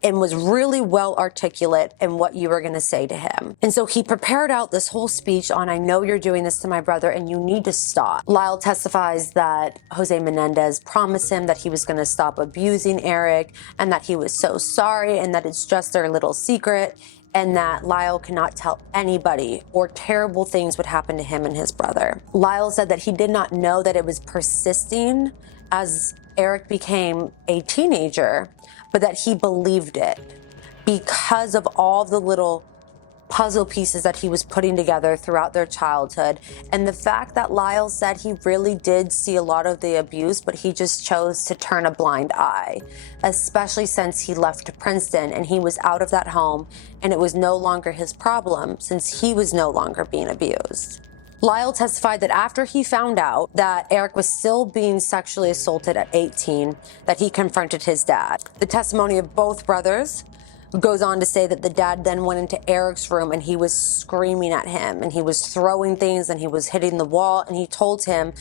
and was really well articulate in what you were going to say to him. And so he prepared out this whole speech on, I know you're doing this to my brother and you need to stop. Lyle testifies that Jose Menendez promised him that he was going to stop abusing Eric and that he was so sorry and that it's just their little secret, and that Lyle cannot tell anybody or terrible things would happen to him and his brother. Lyle said that he did not know that it was persisting as Eric became a teenager, but that he believed it because of all the little puzzle pieces that he was putting together throughout their childhood. And the fact that Lyle said he really did see a lot of the abuse, but he just chose to turn a blind eye, especially since he left to Princeton and he was out of that home and it was no longer his problem since he was no longer being abused. Lyle testified that after he found out that Eric was still being sexually assaulted at 18, that he confronted his dad. The testimony of both brothers goes on to say that the dad then went into Eric's room and he was screaming at him and he was throwing things and he was hitting the wall, and he told him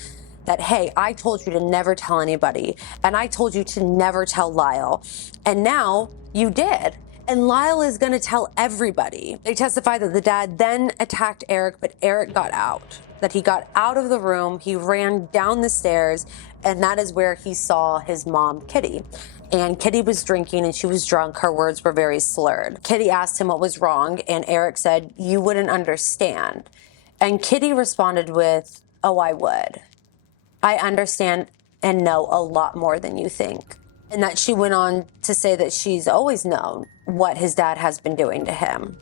that, hey, I told you to never tell anybody and I told you to never tell Lyle, and now you did. And Lyle is going to tell everybody. They testified that the dad then attacked Eric, but Eric got out. That he got out of the room, he ran down the stairs, and that is where he saw his mom, Kitty. And Kitty was drinking and she was drunk. Her words were very slurred. Kitty asked him what was wrong, and Eric said, you wouldn't understand. And Kitty responded with, oh, I would. I understand and know a lot more than you think. And that she went on to say that she's always known what his dad has been doing to him.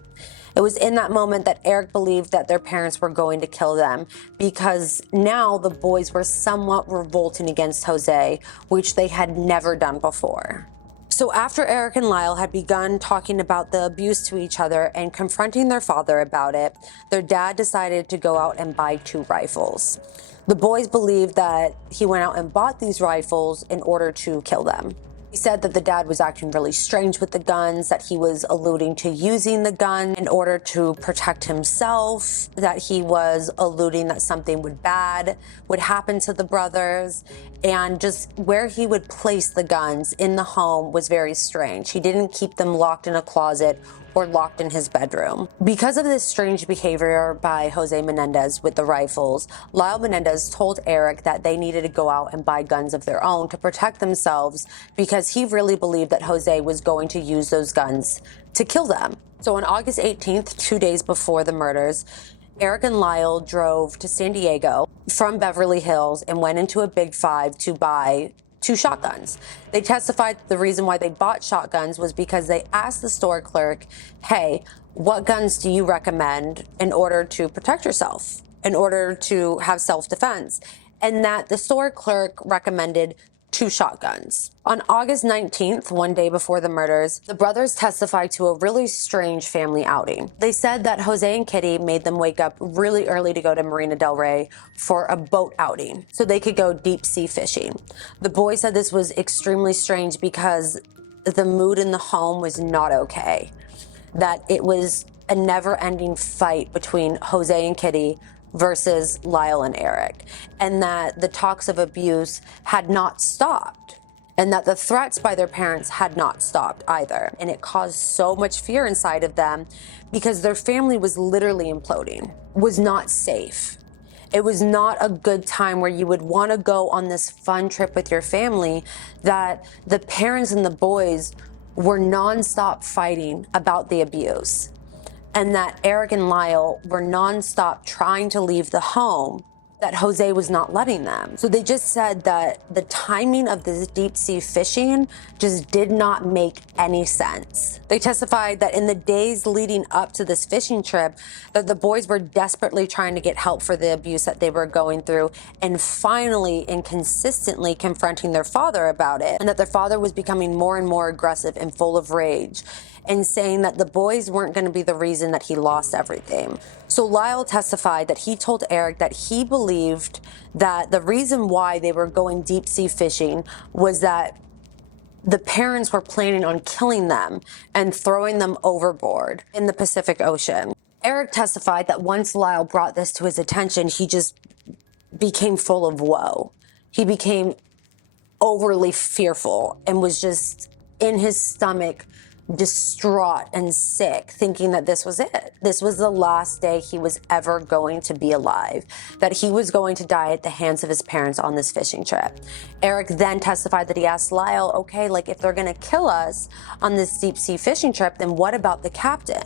It was in that moment that Eric believed that their parents were going to kill them, because now the boys were somewhat revolting against Jose, which they had never done before. So after Eric and Lyle had begun talking about the abuse to each other and confronting their father about it, their dad decided to go out and buy 2 rifles. The boys believed that he went out and bought these rifles in order to kill them. He said that the dad was acting really strange with the guns, that he was alluding to using the gun in order to protect himself, that he was alluding that something bad would happen to the brothers, and just where he would place the guns in the home was very strange. He didn't keep them locked in a closet or locked in his bedroom. Because of this strange behavior by Jose Menendez with the rifles, Lyle Menendez told Eric that they needed to go out and buy guns of their own to protect themselves, because he really believed that Jose was going to use those guns to kill them. So on August 18th, 2 days before the murders, Eric and Lyle drove to San Diego from Beverly Hills and went into a Big Five to buy 2 shotguns. They testified the reason why they bought shotguns was because they asked the store clerk, hey, what guns do you recommend in order to protect yourself, in order to have self-defense? And that the store clerk recommended 2 shotguns. On August 19th, 1 day before the murders, the brothers testified to a really strange family outing. They said that Jose and Kitty made them wake up really early to go to Marina del Rey for a boat outing so they could go deep sea fishing. The boys said this was extremely strange because the mood in the home was not okay, that it was a never-ending fight between Jose and Kitty versus Lyle and Eric, and that the talks of abuse had not stopped, and that the threats by their parents had not stopped either. And it caused so much fear inside of them because their family was literally imploding, was not safe. It was not a good time where you would want to go on this fun trip with your family, that the parents and the boys were nonstop fighting about the abuse, and that Eric and Lyle were nonstop trying to leave the home, that Jose was not letting them. So they just said that the timing of this deep sea fishing just did not make any sense. They testified that in the days leading up to this fishing trip, that the boys were desperately trying to get help for the abuse that they were going through, and finally and consistently confronting their father about it, and that their father was becoming more and more aggressive and full of rage, and saying that the boys weren't going to be the reason that he lost everything. So Lyle testified that he told Eric that he believed that the reason why they were going deep sea fishing was that the parents were planning on killing them and throwing them overboard in the Pacific Ocean. Eric testified that once Lyle brought this to his attention, he just became full of woe. He became overly fearful and was just in his stomach, distraught and sick, thinking that this was it. This was the last day he was ever going to be alive, that he was going to die at the hands of his parents on this fishing trip. Eric then testified that he asked Lyle, okay, like if they're gonna kill us on this deep sea fishing trip, then what about the captain?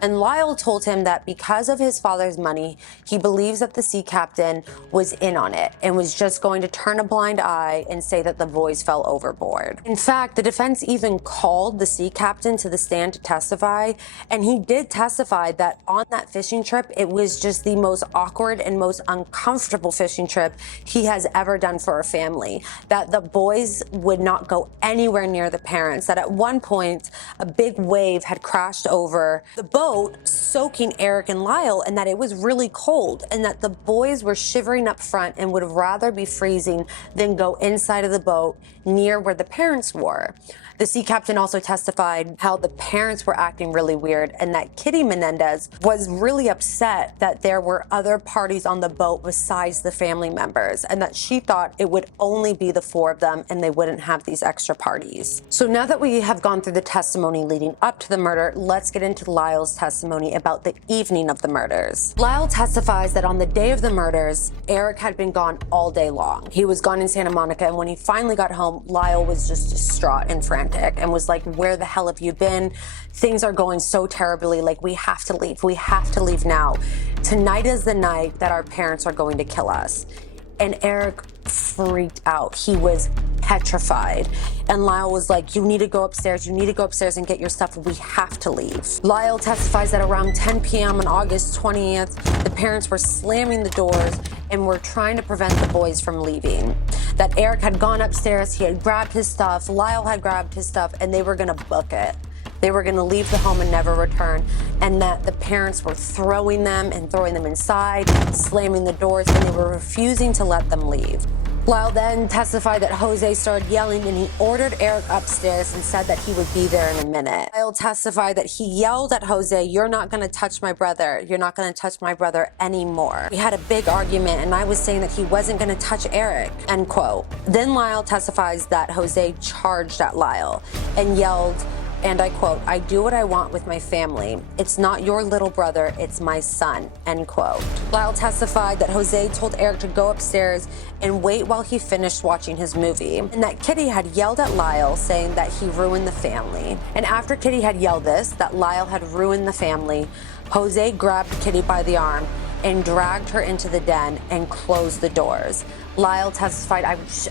And Lyle told him that because of his father's money, he believes that the sea captain was in on it and was just going to turn a blind eye and say that the boys fell overboard. In fact, the defense even called the sea captain to the stand to testify, and he did testify that on that fishing trip, it was just the most awkward and most uncomfortable fishing trip he has ever done for a family, that the boys would not go anywhere near the parents, that at one point, a big wave had crashed over the boat, soaking Eric and Lyle, and that it was really cold, and that the boys were shivering up front and would rather be freezing than go inside of the boat near where the parents were. The sea captain also testified how the parents were acting really weird, and that Kitty Menendez was really upset that there were other parties on the boat besides the family members, and that she thought it would only be the four of them and they wouldn't have these extra parties. So now that we have gone through the testimony leading up to the murder, let's get into Lyle's testimony about the evening of the murders. Lyle testifies that on the day of the murders, Eric had been gone all day long. He was gone in Santa Monica, and when he finally got home, Lyle was just distraught and frantic and was like, where the hell have you been? Things are going so terribly, like we have to leave. We have to leave now. Tonight is the night that our parents are going to kill us. And Eric freaked out. He was petrified. And Lyle was like, you need to go upstairs. You need to go upstairs and get your stuff. We have to leave. Lyle testifies that around 10 p.m. on August 20th, the parents were slamming the doors and were trying to prevent the boys from leaving. That Eric had gone upstairs, he had grabbed his stuff, Lyle had grabbed his stuff, and they were gonna book it. They were gonna leave the home and never return, and that the parents were throwing them inside, slamming the doors, and they were refusing to let them leave. Lyle then testified that Jose started yelling, and he ordered Eric upstairs and said that he would be there in a minute. Lyle testified that he yelled at Jose, you're not gonna touch my brother. You're not gonna touch my brother anymore. We had a big argument, and I was saying that he wasn't gonna touch Eric, end quote. Then Lyle testifies that Jose charged at Lyle and yelled, and I quote, I do what I want with my family. It's not your little brother, it's my son, end quote. Lyle testified that Jose told Eric to go upstairs and wait while he finished watching his movie, and that Kitty had yelled at Lyle saying that he ruined the family. And after Kitty had yelled this, that Lyle had ruined the family, Jose grabbed Kitty by the arm and dragged her into the den and closed the doors. Lyle testified,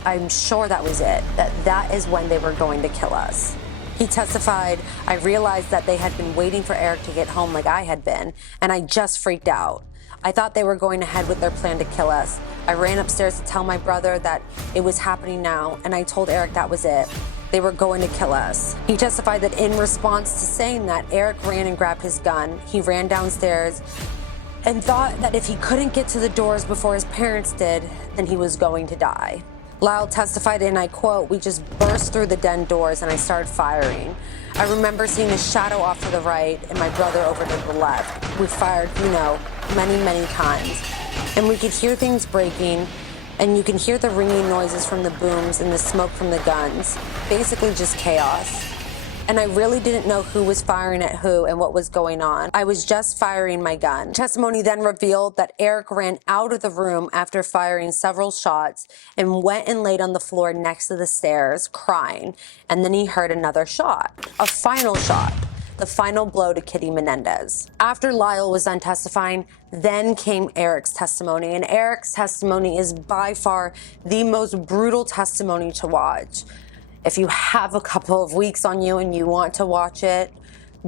I'm sure that was it, that is when they were going to kill us. He testified, I realized that they had been waiting for Eric to get home like I had been, and I just freaked out. I thought they were going ahead with their plan to kill us. I ran upstairs to tell my brother that it was happening now, and I told Eric that was it. They were going to kill us. He testified that in response to saying that, Eric ran and grabbed his gun. He ran downstairs and thought that if he couldn't get to the doors before his parents did, then he was going to die. Lyle testified, and I quote, we just burst through the den doors and I started firing. I remember seeing a shadow off to the right and my brother over to the left. We fired, many, many times. And we could hear things breaking, and you can hear the ringing noises from the booms and the smoke from the guns. Basically just chaos. And I really didn't know who was firing at who and what was going on. I was just firing my gun. Testimony then revealed that Eric ran out of the room after firing several shots and went and laid on the floor next to the stairs, crying. And then he heard another shot, a final shot, the final blow to Kitty Menendez. After Lyle was done testifying, then came Eric's testimony. And Eric's testimony is by far the most brutal testimony to watch. If you have a couple of weeks on you and you want to watch it,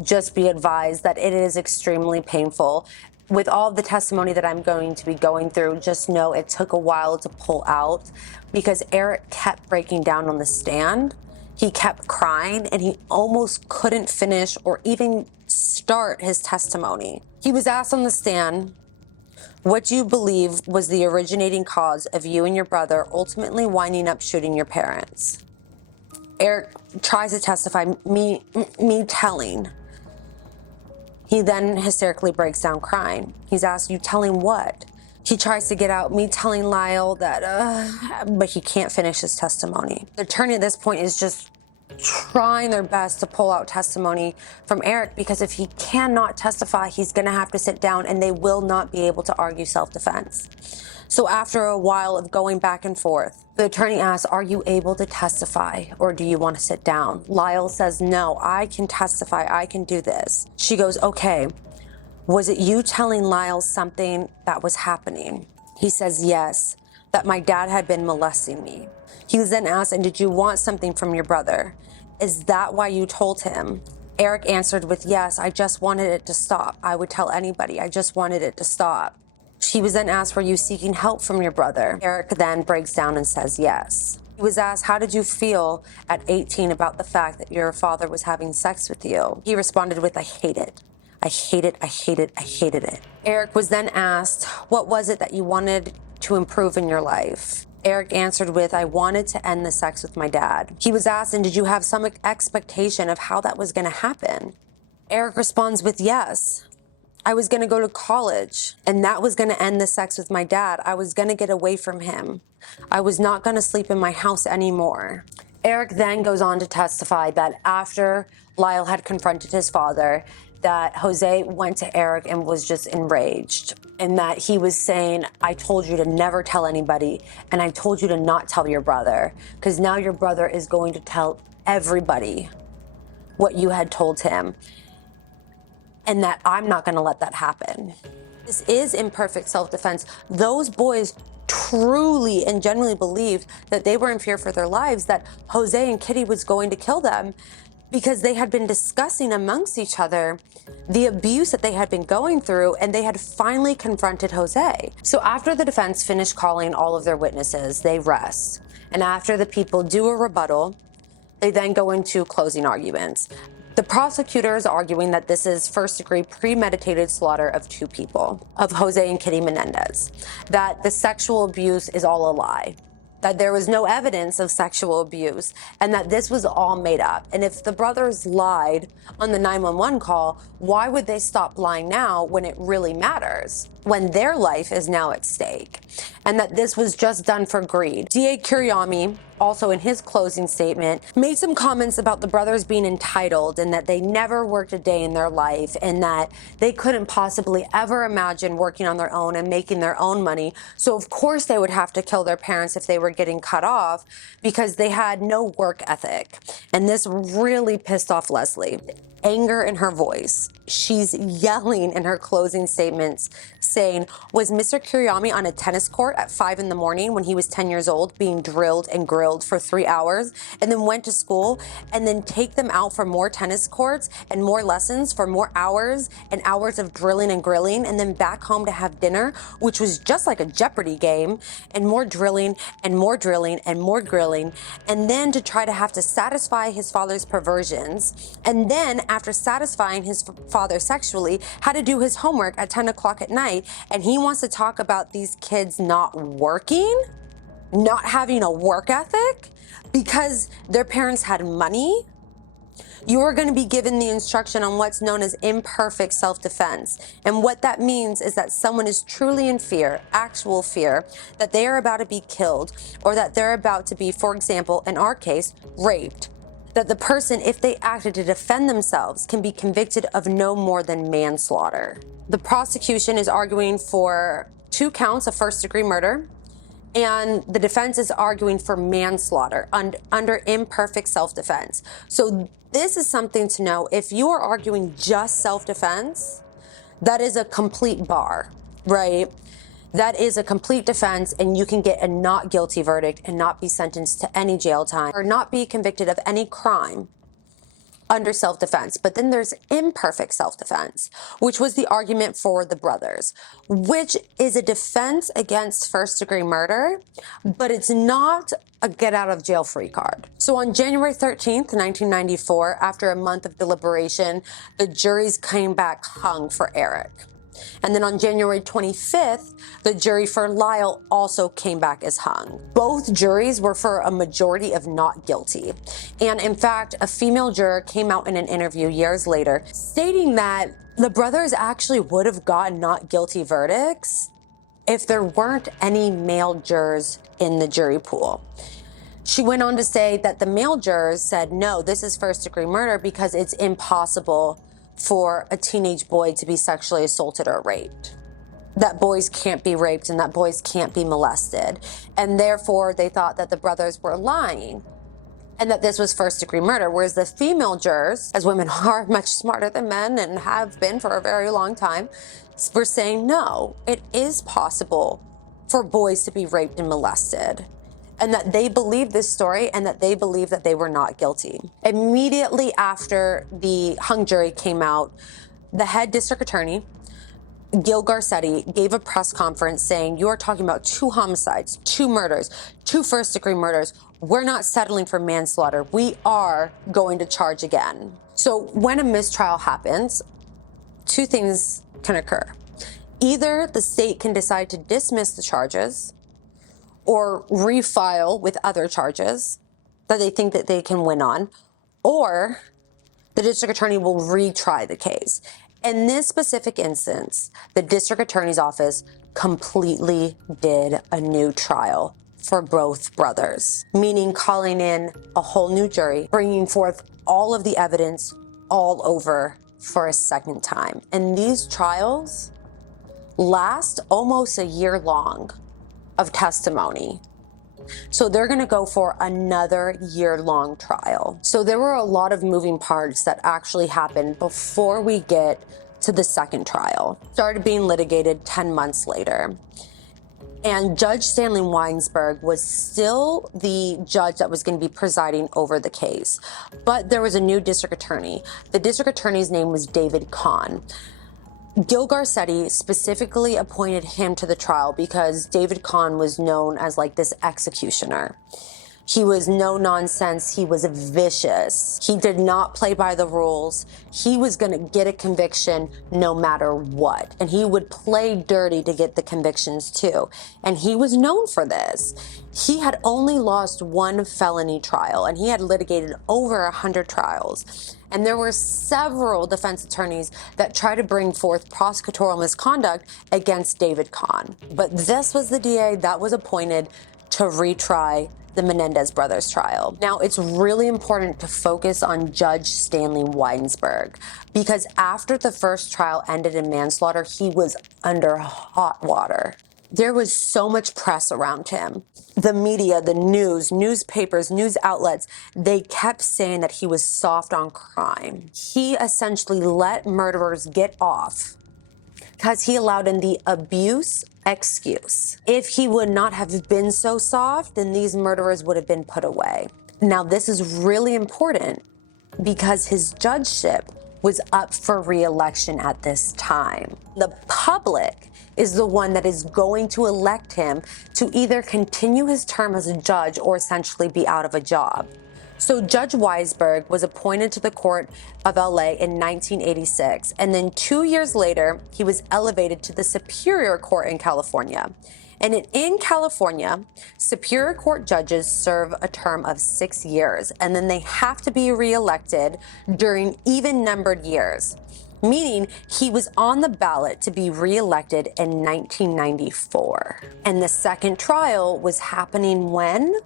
just be advised that it is extremely painful. With all of the testimony that I'm going to be going through, just know it took a while to pull out because Eric kept breaking down on the stand. He kept crying and he almost couldn't finish or even start his testimony. He was asked on the stand, what do you believe was the originating cause of you and your brother ultimately winding up shooting your parents? Eric tries to testify, me telling. He then hysterically breaks down crying. He's asked, "You telling what?" He tries to get out, "Me telling Lyle that, but he can't finish his testimony. The attorney at this point is just trying their best to pull out testimony from Eric, because if he cannot testify, he's gonna have to sit down and they will not be able to argue self-defense. So after a while of going back and forth, the attorney asks, "Are you able to testify or do you want to sit down?" Lyle says, "No, I can testify, I can do this." She goes, "Okay, was it you telling Lyle something that was happening?" He says, "Yes, that my dad had been molesting me." He was then asked, "And did you want something from your brother? Is that why you told him?" Eric answered with, "Yes, I just wanted it to stop. I would tell anybody. I just wanted it to stop." She was then asked, "Were you seeking help from your brother?" Eric then breaks down and says yes. He was asked, "How did you feel at 18 about the fact that your father was having sex with you?" He responded with, "I hate it. I hate it, I hate it, I hated it." Eric was then asked, "What was it that you wanted to improve in your life?" Eric answered with, "I wanted to end the sex with my dad." He was asked, "And did you have some expectation of how that was going to happen?" Eric responds with, "Yes. I was going to go to college, and that was going to end the sex with my dad. I was going to get away from him. I was not going to sleep in my house anymore." Eric then goes on to testify that after Lyle had confronted his father, that Jose went to Eric and was just enraged, and that he was saying, "I told you to never tell anybody, and I told you to not tell your brother, because now your brother is going to tell everybody what you had told him, and that I'm not going to let that happen." This is imperfect self-defense. Those boys truly and genuinely believed that they were in fear for their lives, that Jose and Kitty was going to kill them, because they had been discussing amongst each other the abuse that they had been going through, and they had finally confronted Jose. So after the defense finished calling all of their witnesses, they rest. And after the people do a rebuttal, they then go into closing arguments. The prosecutors arguing that this is first-degree premeditated slaughter of two people, of Jose and Kitty Menendez, that the sexual abuse is all a lie, that there was no evidence of sexual abuse, and that this was all made up. And if the brothers lied on the 911 call, why would they stop lying now when it really matters, when their life is now at stake? And that this was just done for greed. DA Curiami, also in his closing statement, made some comments about the brothers being entitled, and that they never worked a day in their life, and that they couldn't possibly ever imagine working on their own and making their own money. So of course they would have to kill their parents if they were getting cut off, because they had no work ethic. And this really pissed off Leslie. Anger in her voice. She's yelling in her closing statements, saying, "Was Mr. Curiami on a tennis court at 5 in the morning when he was 10 years old, being drilled and grilled for 3 hours, and then went to school, and then take them out for more tennis courts and more lessons for more hours and hours of drilling and grilling, and then back home to have dinner, which was just like a Jeopardy game, and more drilling and more drilling and more grilling, and then to try to have to satisfy his father's perversions, and then after satisfying his father sexually, had to do his homework at 10 o'clock at night, and he wants to talk about these kids not working, not having a work ethic, because their parents had money." You are going to be given the instruction on what's known as imperfect self-defense. And what that means is that someone is truly in fear, actual fear, that they are about to be killed, or that they're about to be, for example, in our case, raped. That the person, if they acted to defend themselves, can be convicted of no more than manslaughter. The prosecution is arguing for 2 counts of first-degree murder, and the defense is arguing for manslaughter under imperfect self-defense. So this is something to know. If you are arguing just self-defense, that is a complete bar, right? That is a complete defense, and you can get a not guilty verdict and not be sentenced to any jail time or not be convicted of any crime under self-defense. But then there's imperfect self-defense, which was the argument for the brothers, which is a defense against first-degree murder, but it's not a get-out-of-jail-free card. So on January 13th, 1994, after a month of deliberation, the juries came back hung for Eric. And then on January 25th, the jury for Lyle also came back as hung. Both juries were for a majority of not guilty. And in fact, a female juror came out in an interview years later stating that the brothers actually would have gotten not guilty verdicts if there weren't any male jurors in the jury pool. She went on to say that the male jurors said, no, this is first-degree murder because it's impossible for a teenage boy to be sexually assaulted or raped. That boys can't be raped and that boys can't be molested. And therefore, they thought that the brothers were lying and that this was first-degree murder. Whereas the female jurors, as women are much smarter than men and have been for a very long time, were saying, no, it is possible for boys to be raped and molested. And that they believed this story and that they believed that they were not guilty. Immediately after the hung jury came out, the head district attorney, Gil Garcetti, gave a press conference saying, you are talking about 2 homicides, 2 murders, 2 first-degree murders. We're not settling for manslaughter. We are going to charge again. So when a mistrial happens, 2 things can occur. Either the state can decide to dismiss the charges or refile with other charges that they think that they can win on, or the district attorney will retry the case. In this specific instance, the district attorney's office completely did a new trial for both brothers, meaning calling in a whole new jury, bringing forth all of the evidence all over for a second time. And these trials last almost a year long of testimony. So they're going to go for another year-long trial. So there were a lot of moving parts that actually happened before we get to the second trial. Started being litigated 10 months later. And Judge Stanley Weinsberg was still the judge that was going to be presiding over the case. But there was a new district attorney. The district attorney's name was David Kahn. Gil Garcetti specifically appointed him to the trial because David Kahn was known as like this executioner. He was no nonsense. He was vicious. He did not play by the rules. He was going to get a conviction no matter what. And he would play dirty to get the convictions too. And he was known for this. He had only lost 1 felony trial and he had litigated over 100 trials. And there were several defense attorneys that tried to bring forth prosecutorial misconduct against David Kahn. But this was the DA that was appointed to retry the Menendez brothers trial. Now, it's really important to focus on Judge Stanley Weinsberg because after the first trial ended in manslaughter, he was under hot water. There was so much press around him. The media, the news, newspapers, news outlets, they kept saying that he was soft on crime. He essentially let murderers get off because he allowed in the abuse excuse. If he would not have been so soft, then these murderers would have been put away. Now, this is really important because his judgeship was up for re-election at this time. The public is the one that is going to elect him to either continue his term as a judge or essentially be out of a job. So Judge Weisberg was appointed to the Court of LA in 1986, and then 2 years later, he was elevated to the Superior Court in California. And in California, Superior Court judges serve a term of 6 years, and then they have to be reelected during even-numbered years, meaning he was on the ballot to be reelected in 1994. And the second trial was happening when?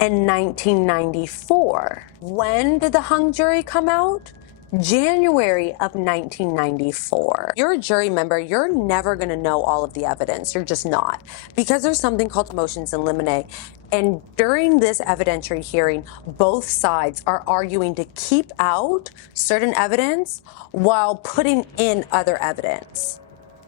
In 1994. When did the hung jury come out? January of 1994. You're a jury member, you're never gonna know all of the evidence, you're just not. Because there's something called motions in limine. And during this evidentiary hearing, both sides are arguing to keep out certain evidence while putting in other evidence.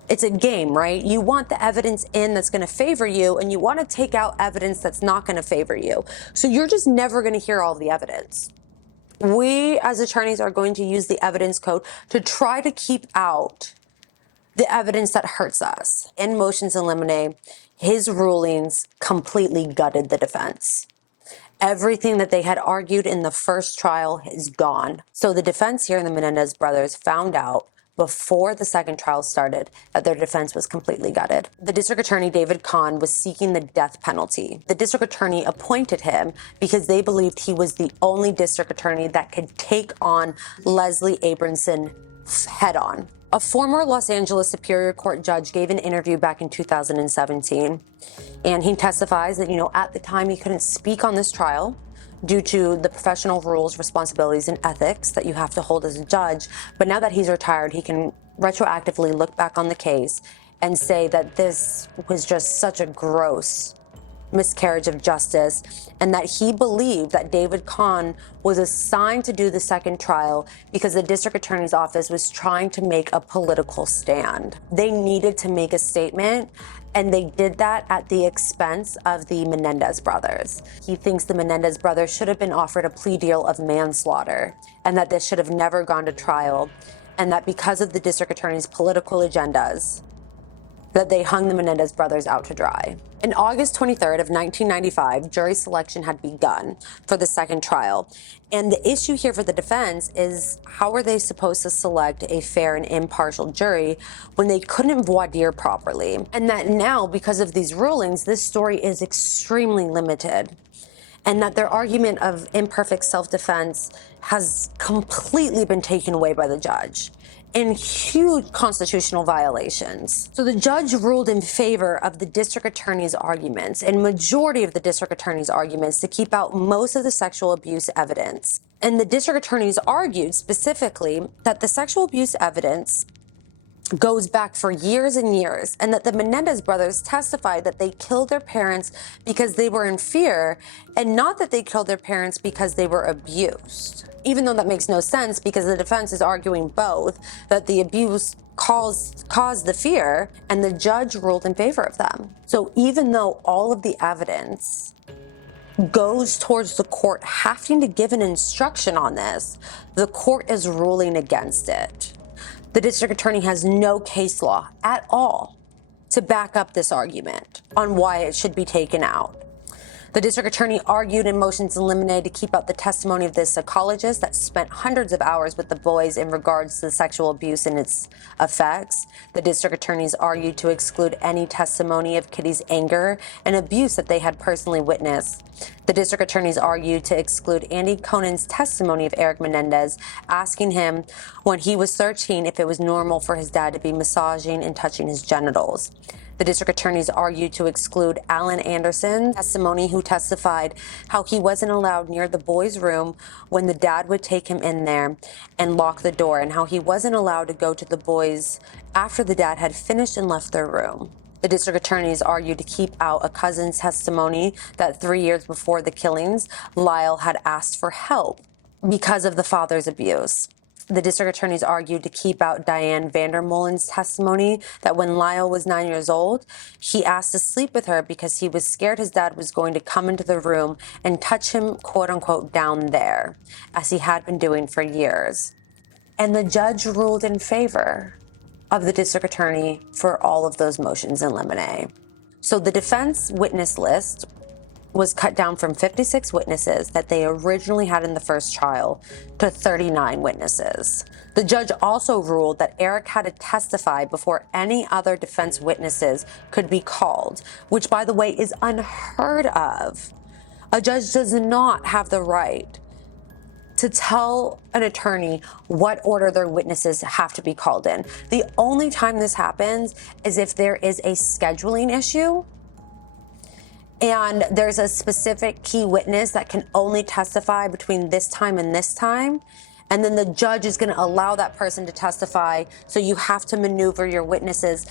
It's a game, right? You want the evidence in that's going to favor you, and you want to take out evidence that's not going to favor you. So you're just never going to hear all of the evidence. We, as attorneys, are going to use the evidence code to try to keep out the evidence that hurts us. In motions in limine, his rulings completely gutted the defense. Everything that they had argued in the first trial is gone. So the defense here in the Menendez brothers found out before the second trial started that their defense was completely gutted. The district attorney, David Kahn, was seeking the death penalty. The district attorney appointed him because they believed he was the only district attorney that could take on Leslie Abramson head on. A former Los Angeles Superior Court judge gave an interview back in 2017, and he testifies that, at the time he couldn't speak on this trial due to the professional rules, responsibilities, and ethics that you have to hold as a judge. But now that he's retired, he can retroactively look back on the case and say that this was just such a gross miscarriage of justice, and that he believed that David Kahn was assigned to do the second trial because the district attorney's office was trying to make a political stand. They needed to make a statement, and they did that at the expense of the Menendez brothers. He thinks the Menendez brothers should have been offered a plea deal of manslaughter, and that this should have never gone to trial, and that because of the district attorney's political agendas, that they hung the Menendez brothers out to dry. In August 23rd of 1995, jury selection had begun for the second trial. And the issue here for the defense is, how were they supposed to select a fair and impartial jury when they couldn't voir dire properly? And that now, because of these rulings, this story is extremely limited. And that their argument of imperfect self-defense has completely been taken away by the judge, in huge constitutional violations. So the judge ruled in favor of the district attorney's arguments and majority of the district attorney's arguments to keep out most of the sexual abuse evidence. And the district attorneys argued specifically that the sexual abuse evidence goes back for years and years, and that the Menendez brothers testified that they killed their parents because they were in fear, and not that they killed their parents because they were abused. Even though that makes no sense, because the defense is arguing both, that the abuse caused the fear, and the judge ruled in favor of them. So even though all of the evidence goes towards the court having to give an instruction on this, the court is ruling against it. The district attorney has no case law at all to back up this argument on why it should be taken out. The district attorney argued in motions in limine to keep out the testimony of the psychologist that spent hundreds of hours with the boys in regards to the sexual abuse and its effects. The district attorneys argued to exclude any testimony of Kitty's anger and abuse that they had personally witnessed. The district attorneys argued to exclude Andy Conan's testimony of Eric Menendez, asking him when he was 13 if it was normal for his dad to be massaging and touching his genitals. The district attorneys argued to exclude Alan Anderson's testimony, who testified how he wasn't allowed near the boys' room when the dad would take him in there and lock the door, and how he wasn't allowed to go to the boys after the dad had finished and left their room. The district attorneys argued to keep out a cousin's testimony that 3 years before the killings, Lyle had asked for help because of the father's abuse. The district attorneys argued to keep out Diane Vandermolen's testimony that when Lyle was 9 years old, he asked to sleep with her because he was scared his dad was going to come into the room and touch him, quote unquote, down there, as he had been doing for years. And the judge ruled in favor of the district attorney for all of those motions in limine. So the defense witness list was cut down from 56 witnesses that they originally had in the first trial to 39 witnesses. The judge also ruled that Eric had to testify before any other defense witnesses could be called, which, by the way, is unheard of. A judge does not have the right to tell an attorney what order their witnesses have to be called in. The only time this happens is if there is a scheduling issue and there's a specific key witness that can only testify between this time and this time, and then the judge is going to allow that person to testify, so you have to maneuver your witnesses.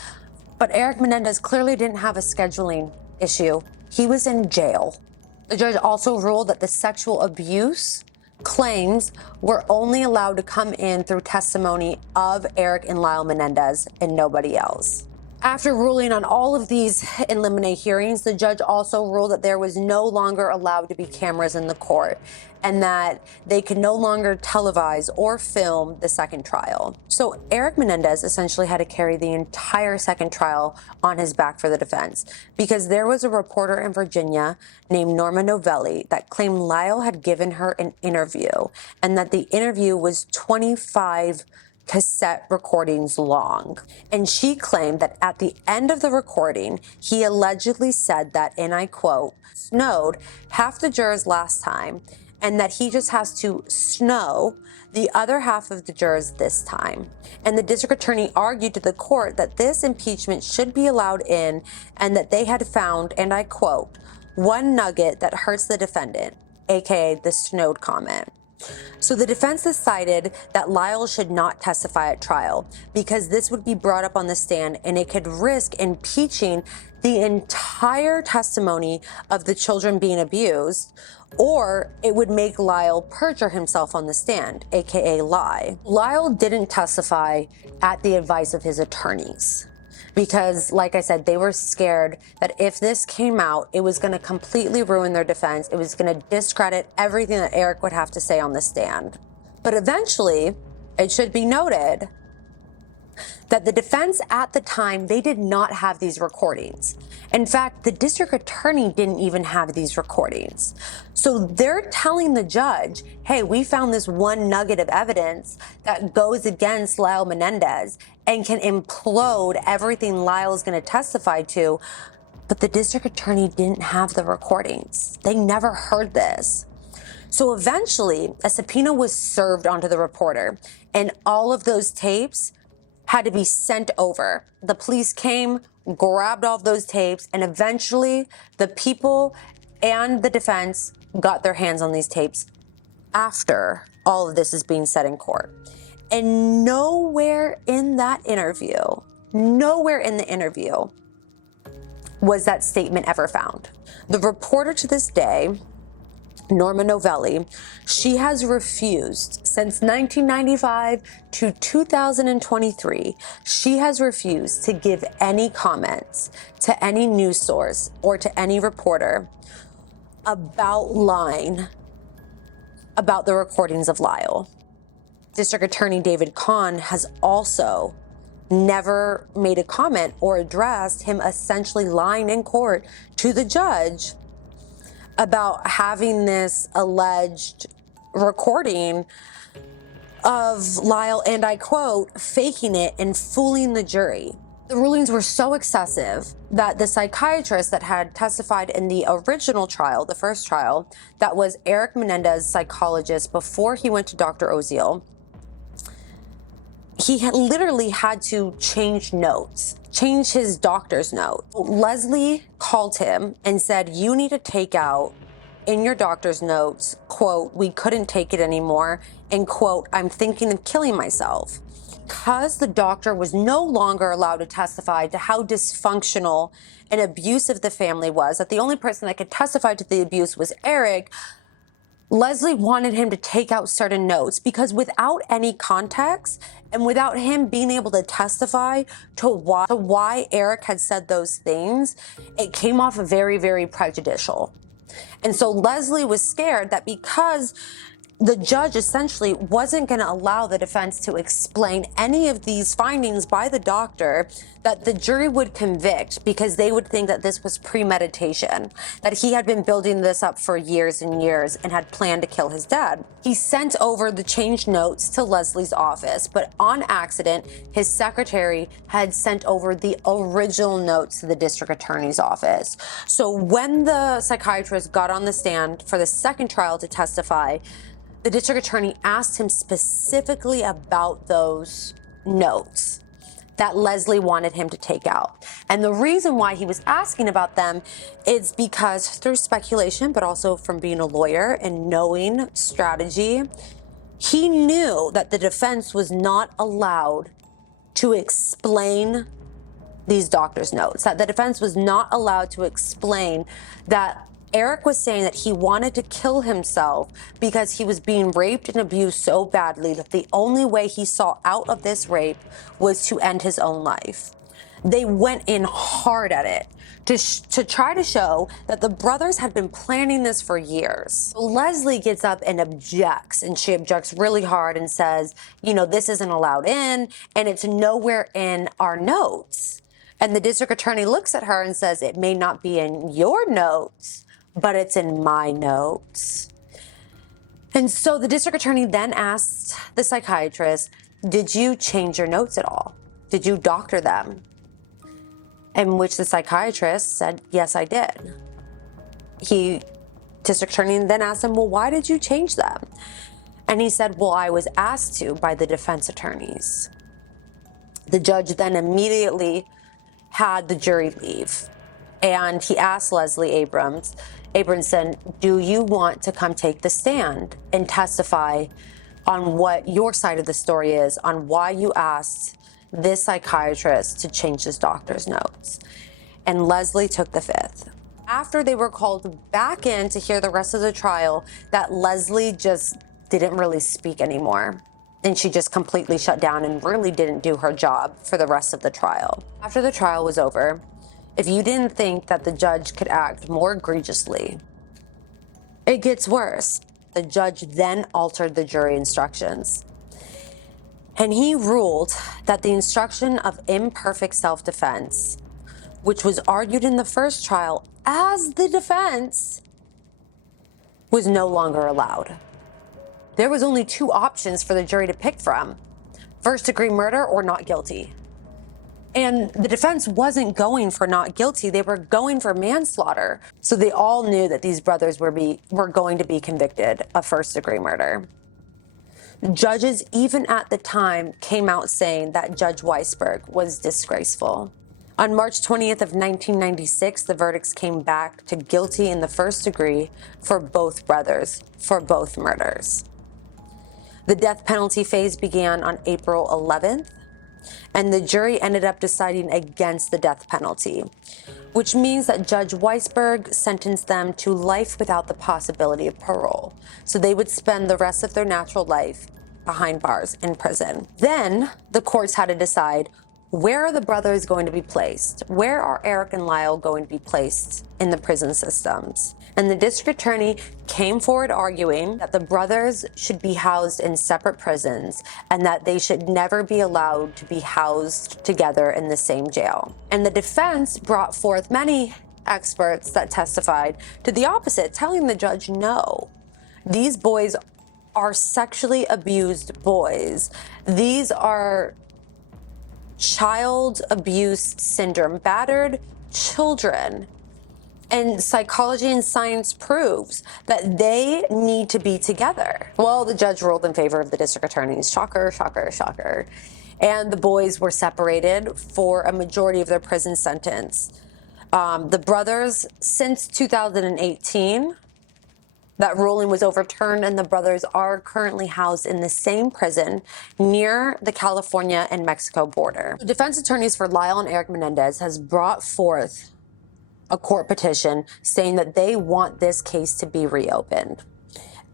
But Eric Menendez clearly didn't have a scheduling issue. He was in jail. The judge also ruled that the sexual abuse claims were only allowed to come in through testimony of Eric and Lyle Menendez and nobody else. After ruling on all of these in limine hearings, the judge also ruled that there was no longer allowed to be cameras in the court, and that they could no longer televise or film the second trial. So Eric Menendez essentially had to carry the entire second trial on his back for the defense, because there was a reporter in Virginia named Norma Novelli that claimed Lyle had given her an interview, and that the interview was 25 cassette recordings long. And she claimed that at the end of the recording, he allegedly said that, and I quote, snowed half the jurors last time, and that he just has to snow the other half of the jurors this time. And the district attorney argued to the court that this impeachment should be allowed in and that they had found, and I quote, one nugget that hurts the defendant, aka the snowed comment. So the defense decided that Lyle should not testify at trial because this would be brought up on the stand and it could risk impeaching the entire testimony of the children being abused, or it would make Lyle perjure himself on the stand, aka lie. Lyle didn't testify at the advice of his attorneys because, like I said, they were scared that if this came out, it was going to completely ruin their defense. It was going to discredit everything that Eric would have to say on the stand. But eventually, it should be noted that the defense at the time, they did not have these recordings. In fact, the district attorney didn't even have these recordings. So they're telling the judge, hey, we found this one nugget of evidence that goes against Lyle Menendez and can implode everything Lyle's going to testify to. But the district attorney didn't have the recordings. They never heard this. So eventually, a subpoena was served onto the reporter, and all of those tapes had to be sent over. The police came, grabbed all of those tapes, and eventually the people and the defense got their hands on these tapes after all of this is being said in court. And nowhere in the interview was that statement ever found. The reporter to this day, Norma Novelli, she has refused since 1995 to 2023. She has refused to give any comments to any news source or to any reporter about lying about the recordings of Lyle. District Attorney David Kahn has also never made a comment or addressed him essentially lying in court to the judge about having this alleged recording of Lyle, and I quote, faking it and fooling the jury. The rulings were so excessive that the psychiatrist that had testified in the original trial, the first trial, that was Eric Menendez, psychologist, before he went to Dr. Oziel, he had literally had to change notes, change his doctor's note. Leslie called him and said, you need to take out in your doctor's notes, quote, we couldn't take it anymore, and quote, I'm thinking of killing myself. Because the doctor was no longer allowed to testify to how dysfunctional and abusive the family was, that the only person that could testify to the abuse was Eric, Leslie wanted him to take out certain notes because without any context and without him being able to testify to why Eric had said those things, it came off very, very prejudicial. And so Leslie was scared that because the judge essentially wasn't going to allow the defense to explain any of these findings by the doctor, that the jury would convict because they would think that this was premeditation, that he had been building this up for years and years and had planned to kill his dad. He sent over the changed notes to Leslie's office, but on accident, his secretary had sent over the original notes to the district attorney's office. So when the psychiatrist got on the stand for the second trial to testify, the district attorney asked him specifically about those notes that Leslie wanted him to take out. And the reason why he was asking about them is because through speculation, but also from being a lawyer and knowing strategy, he knew that the defense was not allowed to explain these doctor's notes, that the defense was not allowed to explain that Eric was saying that he wanted to kill himself because he was being raped and abused so badly that the only way he saw out of this rape was to end his own life. They went in hard at it to try to show that the brothers had been planning this for years. Leslie gets up and objects, and she objects really hard and says, you know, this isn't allowed in, and it's nowhere in our notes. And the district attorney looks at her and says, it may not be in your notes, but it's in my notes. And so the district attorney then asked the psychiatrist, did you change your notes at all? Did you doctor them? In which the psychiatrist said, yes, I did. District attorney then asked him, well, why did you change them? And he said, well, I was asked to by the defense attorneys. The judge then immediately had the jury leave. And he asked Leslie Abramson, do you want to come take the stand and testify on what your side of the story is, on why you asked this psychiatrist to change his doctor's notes? And Leslie took the fifth. After they were called back in to hear the rest of the trial, that Leslie just didn't really speak anymore. And she just completely shut down and really didn't do her job for the rest of the trial. After the trial was over, if you didn't think that the judge could act more egregiously, it gets worse. The judge then altered the jury instructions. And he ruled that the instruction of imperfect self-defense, which was argued in the first trial as the defense, was no longer allowed. There was only two options for the jury to pick from: first-degree murder or not guilty. And the defense wasn't going for not guilty, they were going for manslaughter. So they all knew that these brothers were going to be convicted of first-degree murder. Judges, even at the time, came out saying that Judge Weisberg was disgraceful. On March 20th of 1996, the verdicts came back to guilty in the first degree for both brothers, for both murders. The death penalty phase began on April 11th, and the jury ended up deciding against the death penalty, which means that Judge Weisberg sentenced them to life without the possibility of parole. So they would spend the rest of their natural life behind bars in prison. Then the courts had to decide, where are the brothers going to be placed? Where are Eric and Lyle going to be placed in the prison systems? And the district attorney came forward arguing that the brothers should be housed in separate prisons and that they should never be allowed to be housed together in the same jail. And the defense brought forth many experts that testified to the opposite, telling the judge, no, these boys are sexually abused boys. These are child abuse syndrome, battered children. And psychology and science proves that they need to be together. Well, the judge ruled in favor of the district attorneys. Shocker, shocker, shocker. And the boys were separated for a majority of their prison sentence. The brothers, since 2018, that ruling was overturned, and the brothers are currently housed in the same prison near the California and Mexico border. The defense attorneys for Lyle and Eric Menendez has brought forth a court petition saying that they want this case to be reopened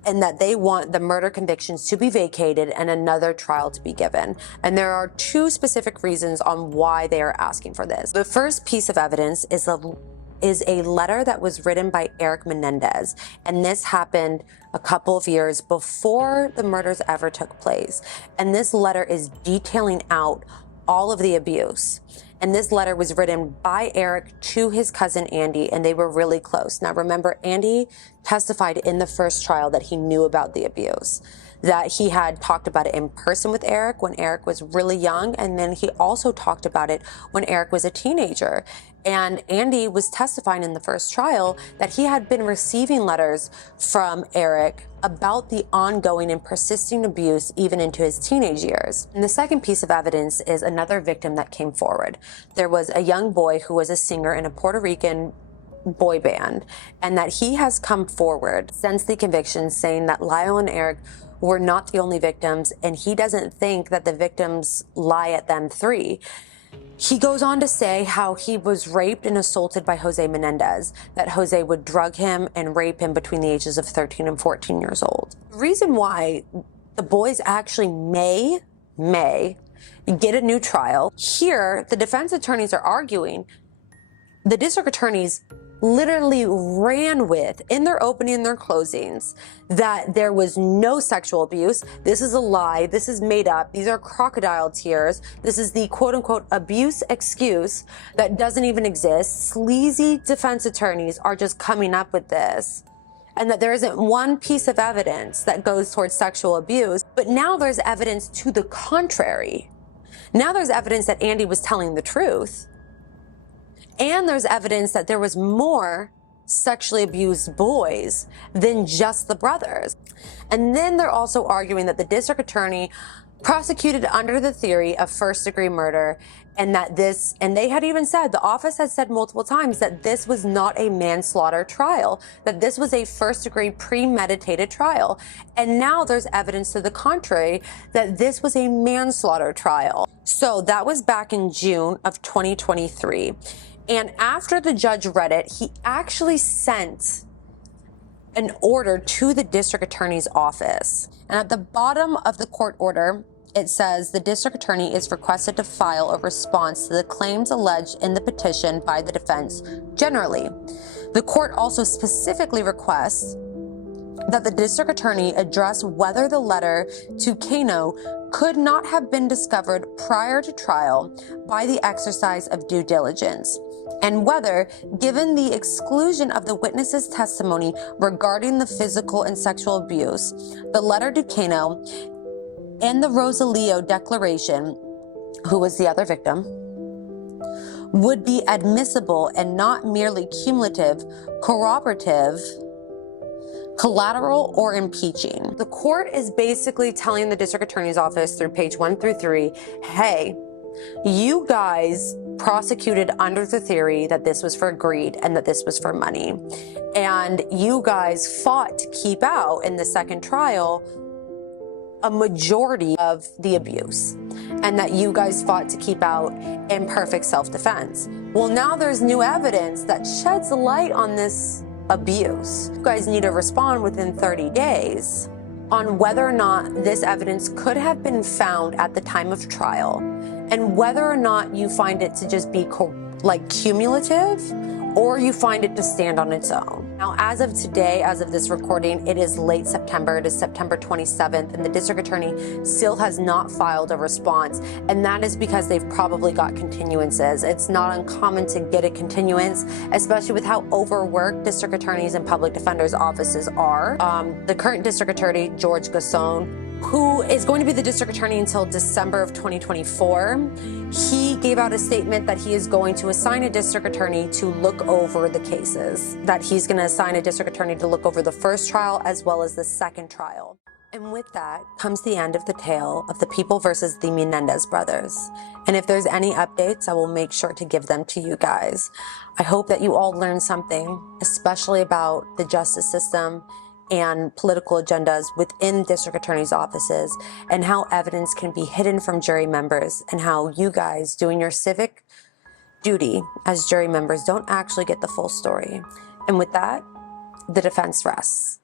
and that they want the murder convictions to be vacated and another trial to be given. And there are two specific reasons on why they are asking for this. The first piece of evidence is a letter that was written by Eric Menendez. And this happened a couple of years before the murders ever took place. And this letter is detailing out all of the abuse. And this letter was written by Eric to his cousin Andy, and they were really close. Now remember, Andy testified in the first trial that he knew about the abuse, that he had talked about it in person with Eric when Eric was really young, and then he also talked about it when Eric was a teenager. And Andy was testifying in the first trial that he had been receiving letters from Eric about the ongoing and persisting abuse even into his teenage years. And the second piece of evidence is another victim that came forward. There was a young boy who was a singer in a Puerto Rican boy band, and that he has come forward since the conviction saying that Lyle and Eric were not the only victims, and he doesn't think that the victims lie at them three. He goes on to say how he was raped and assaulted by Jose Menendez, that Jose would drug him and rape him between the ages of 13 and 14 years old. The reason why the boys actually may get a new trial, here the defense attorneys are arguing, the district attorneys literally ran with, in their opening and their closings, that there was no sexual abuse. This is a lie. This is made up. These are crocodile tears. This is the quote-unquote abuse excuse that doesn't even exist. Sleazy defense attorneys are just coming up with this and that there isn't one piece of evidence that goes towards sexual abuse, but now there's evidence to the contrary. Now there's evidence that Andy was telling the truth, and there's evidence that there was more sexually abused boys than just the brothers. And then they're also arguing that the district attorney prosecuted under the theory of first-degree murder, and they had even said, the office has said multiple times that this was not a manslaughter trial, that this was a first-degree premeditated trial. And now there's evidence to the contrary, that this was a manslaughter trial. So that was back in June of 2023. And after the judge read it, he actually sent an order to the district attorney's office. And at the bottom of the court order, it says the district attorney is requested to file a response to the claims alleged in the petition by the defense generally. The court also specifically requests that the district attorney address whether the letter to Kano could not have been discovered prior to trial by the exercise of due diligence, and whether, given the exclusion of the witness's testimony regarding the physical and sexual abuse, the letter to Kano and the Rosalio declaration, who was the other victim, would be admissible and not merely cumulative, corroborative, collateral, or impeaching. The court is basically telling the district attorney's office through page 1 through 3, hey, you guys prosecuted under the theory that this was for greed and that this was for money. And you guys fought to keep out in the second trial a majority of the abuse, and that you guys fought to keep out in perfect self-defense. Well, now there's new evidence that sheds light on this abuse. You guys need to respond within 30 days on whether or not this evidence could have been found at the time of trial, and whether or not you find it to just be cumulative, or you find it to stand on its own. Now, as of today, as of this recording, it is late September. It is September 27th, and the district attorney still has not filed a response, and that is because they've probably got continuances. It's not uncommon to get a continuance, especially with how overworked district attorneys and public defenders' offices are. The current district attorney, George Gasson, who is going to be the district attorney until December of 2024, he gave out a statement that he is going to assign a district attorney to look over the cases, that he's going to assign a district attorney to look over the first trial as well as the second trial. And with that comes the end of the tale of the People versus the Menendez brothers. And if there's any updates, I will make sure to give them to you guys. I hope that you all learned something, especially about the justice system and political agendas within district attorneys' offices, and how evidence can be hidden from jury members, and how you guys doing your civic duty as jury members don't actually get the full story. And with that, the defense rests.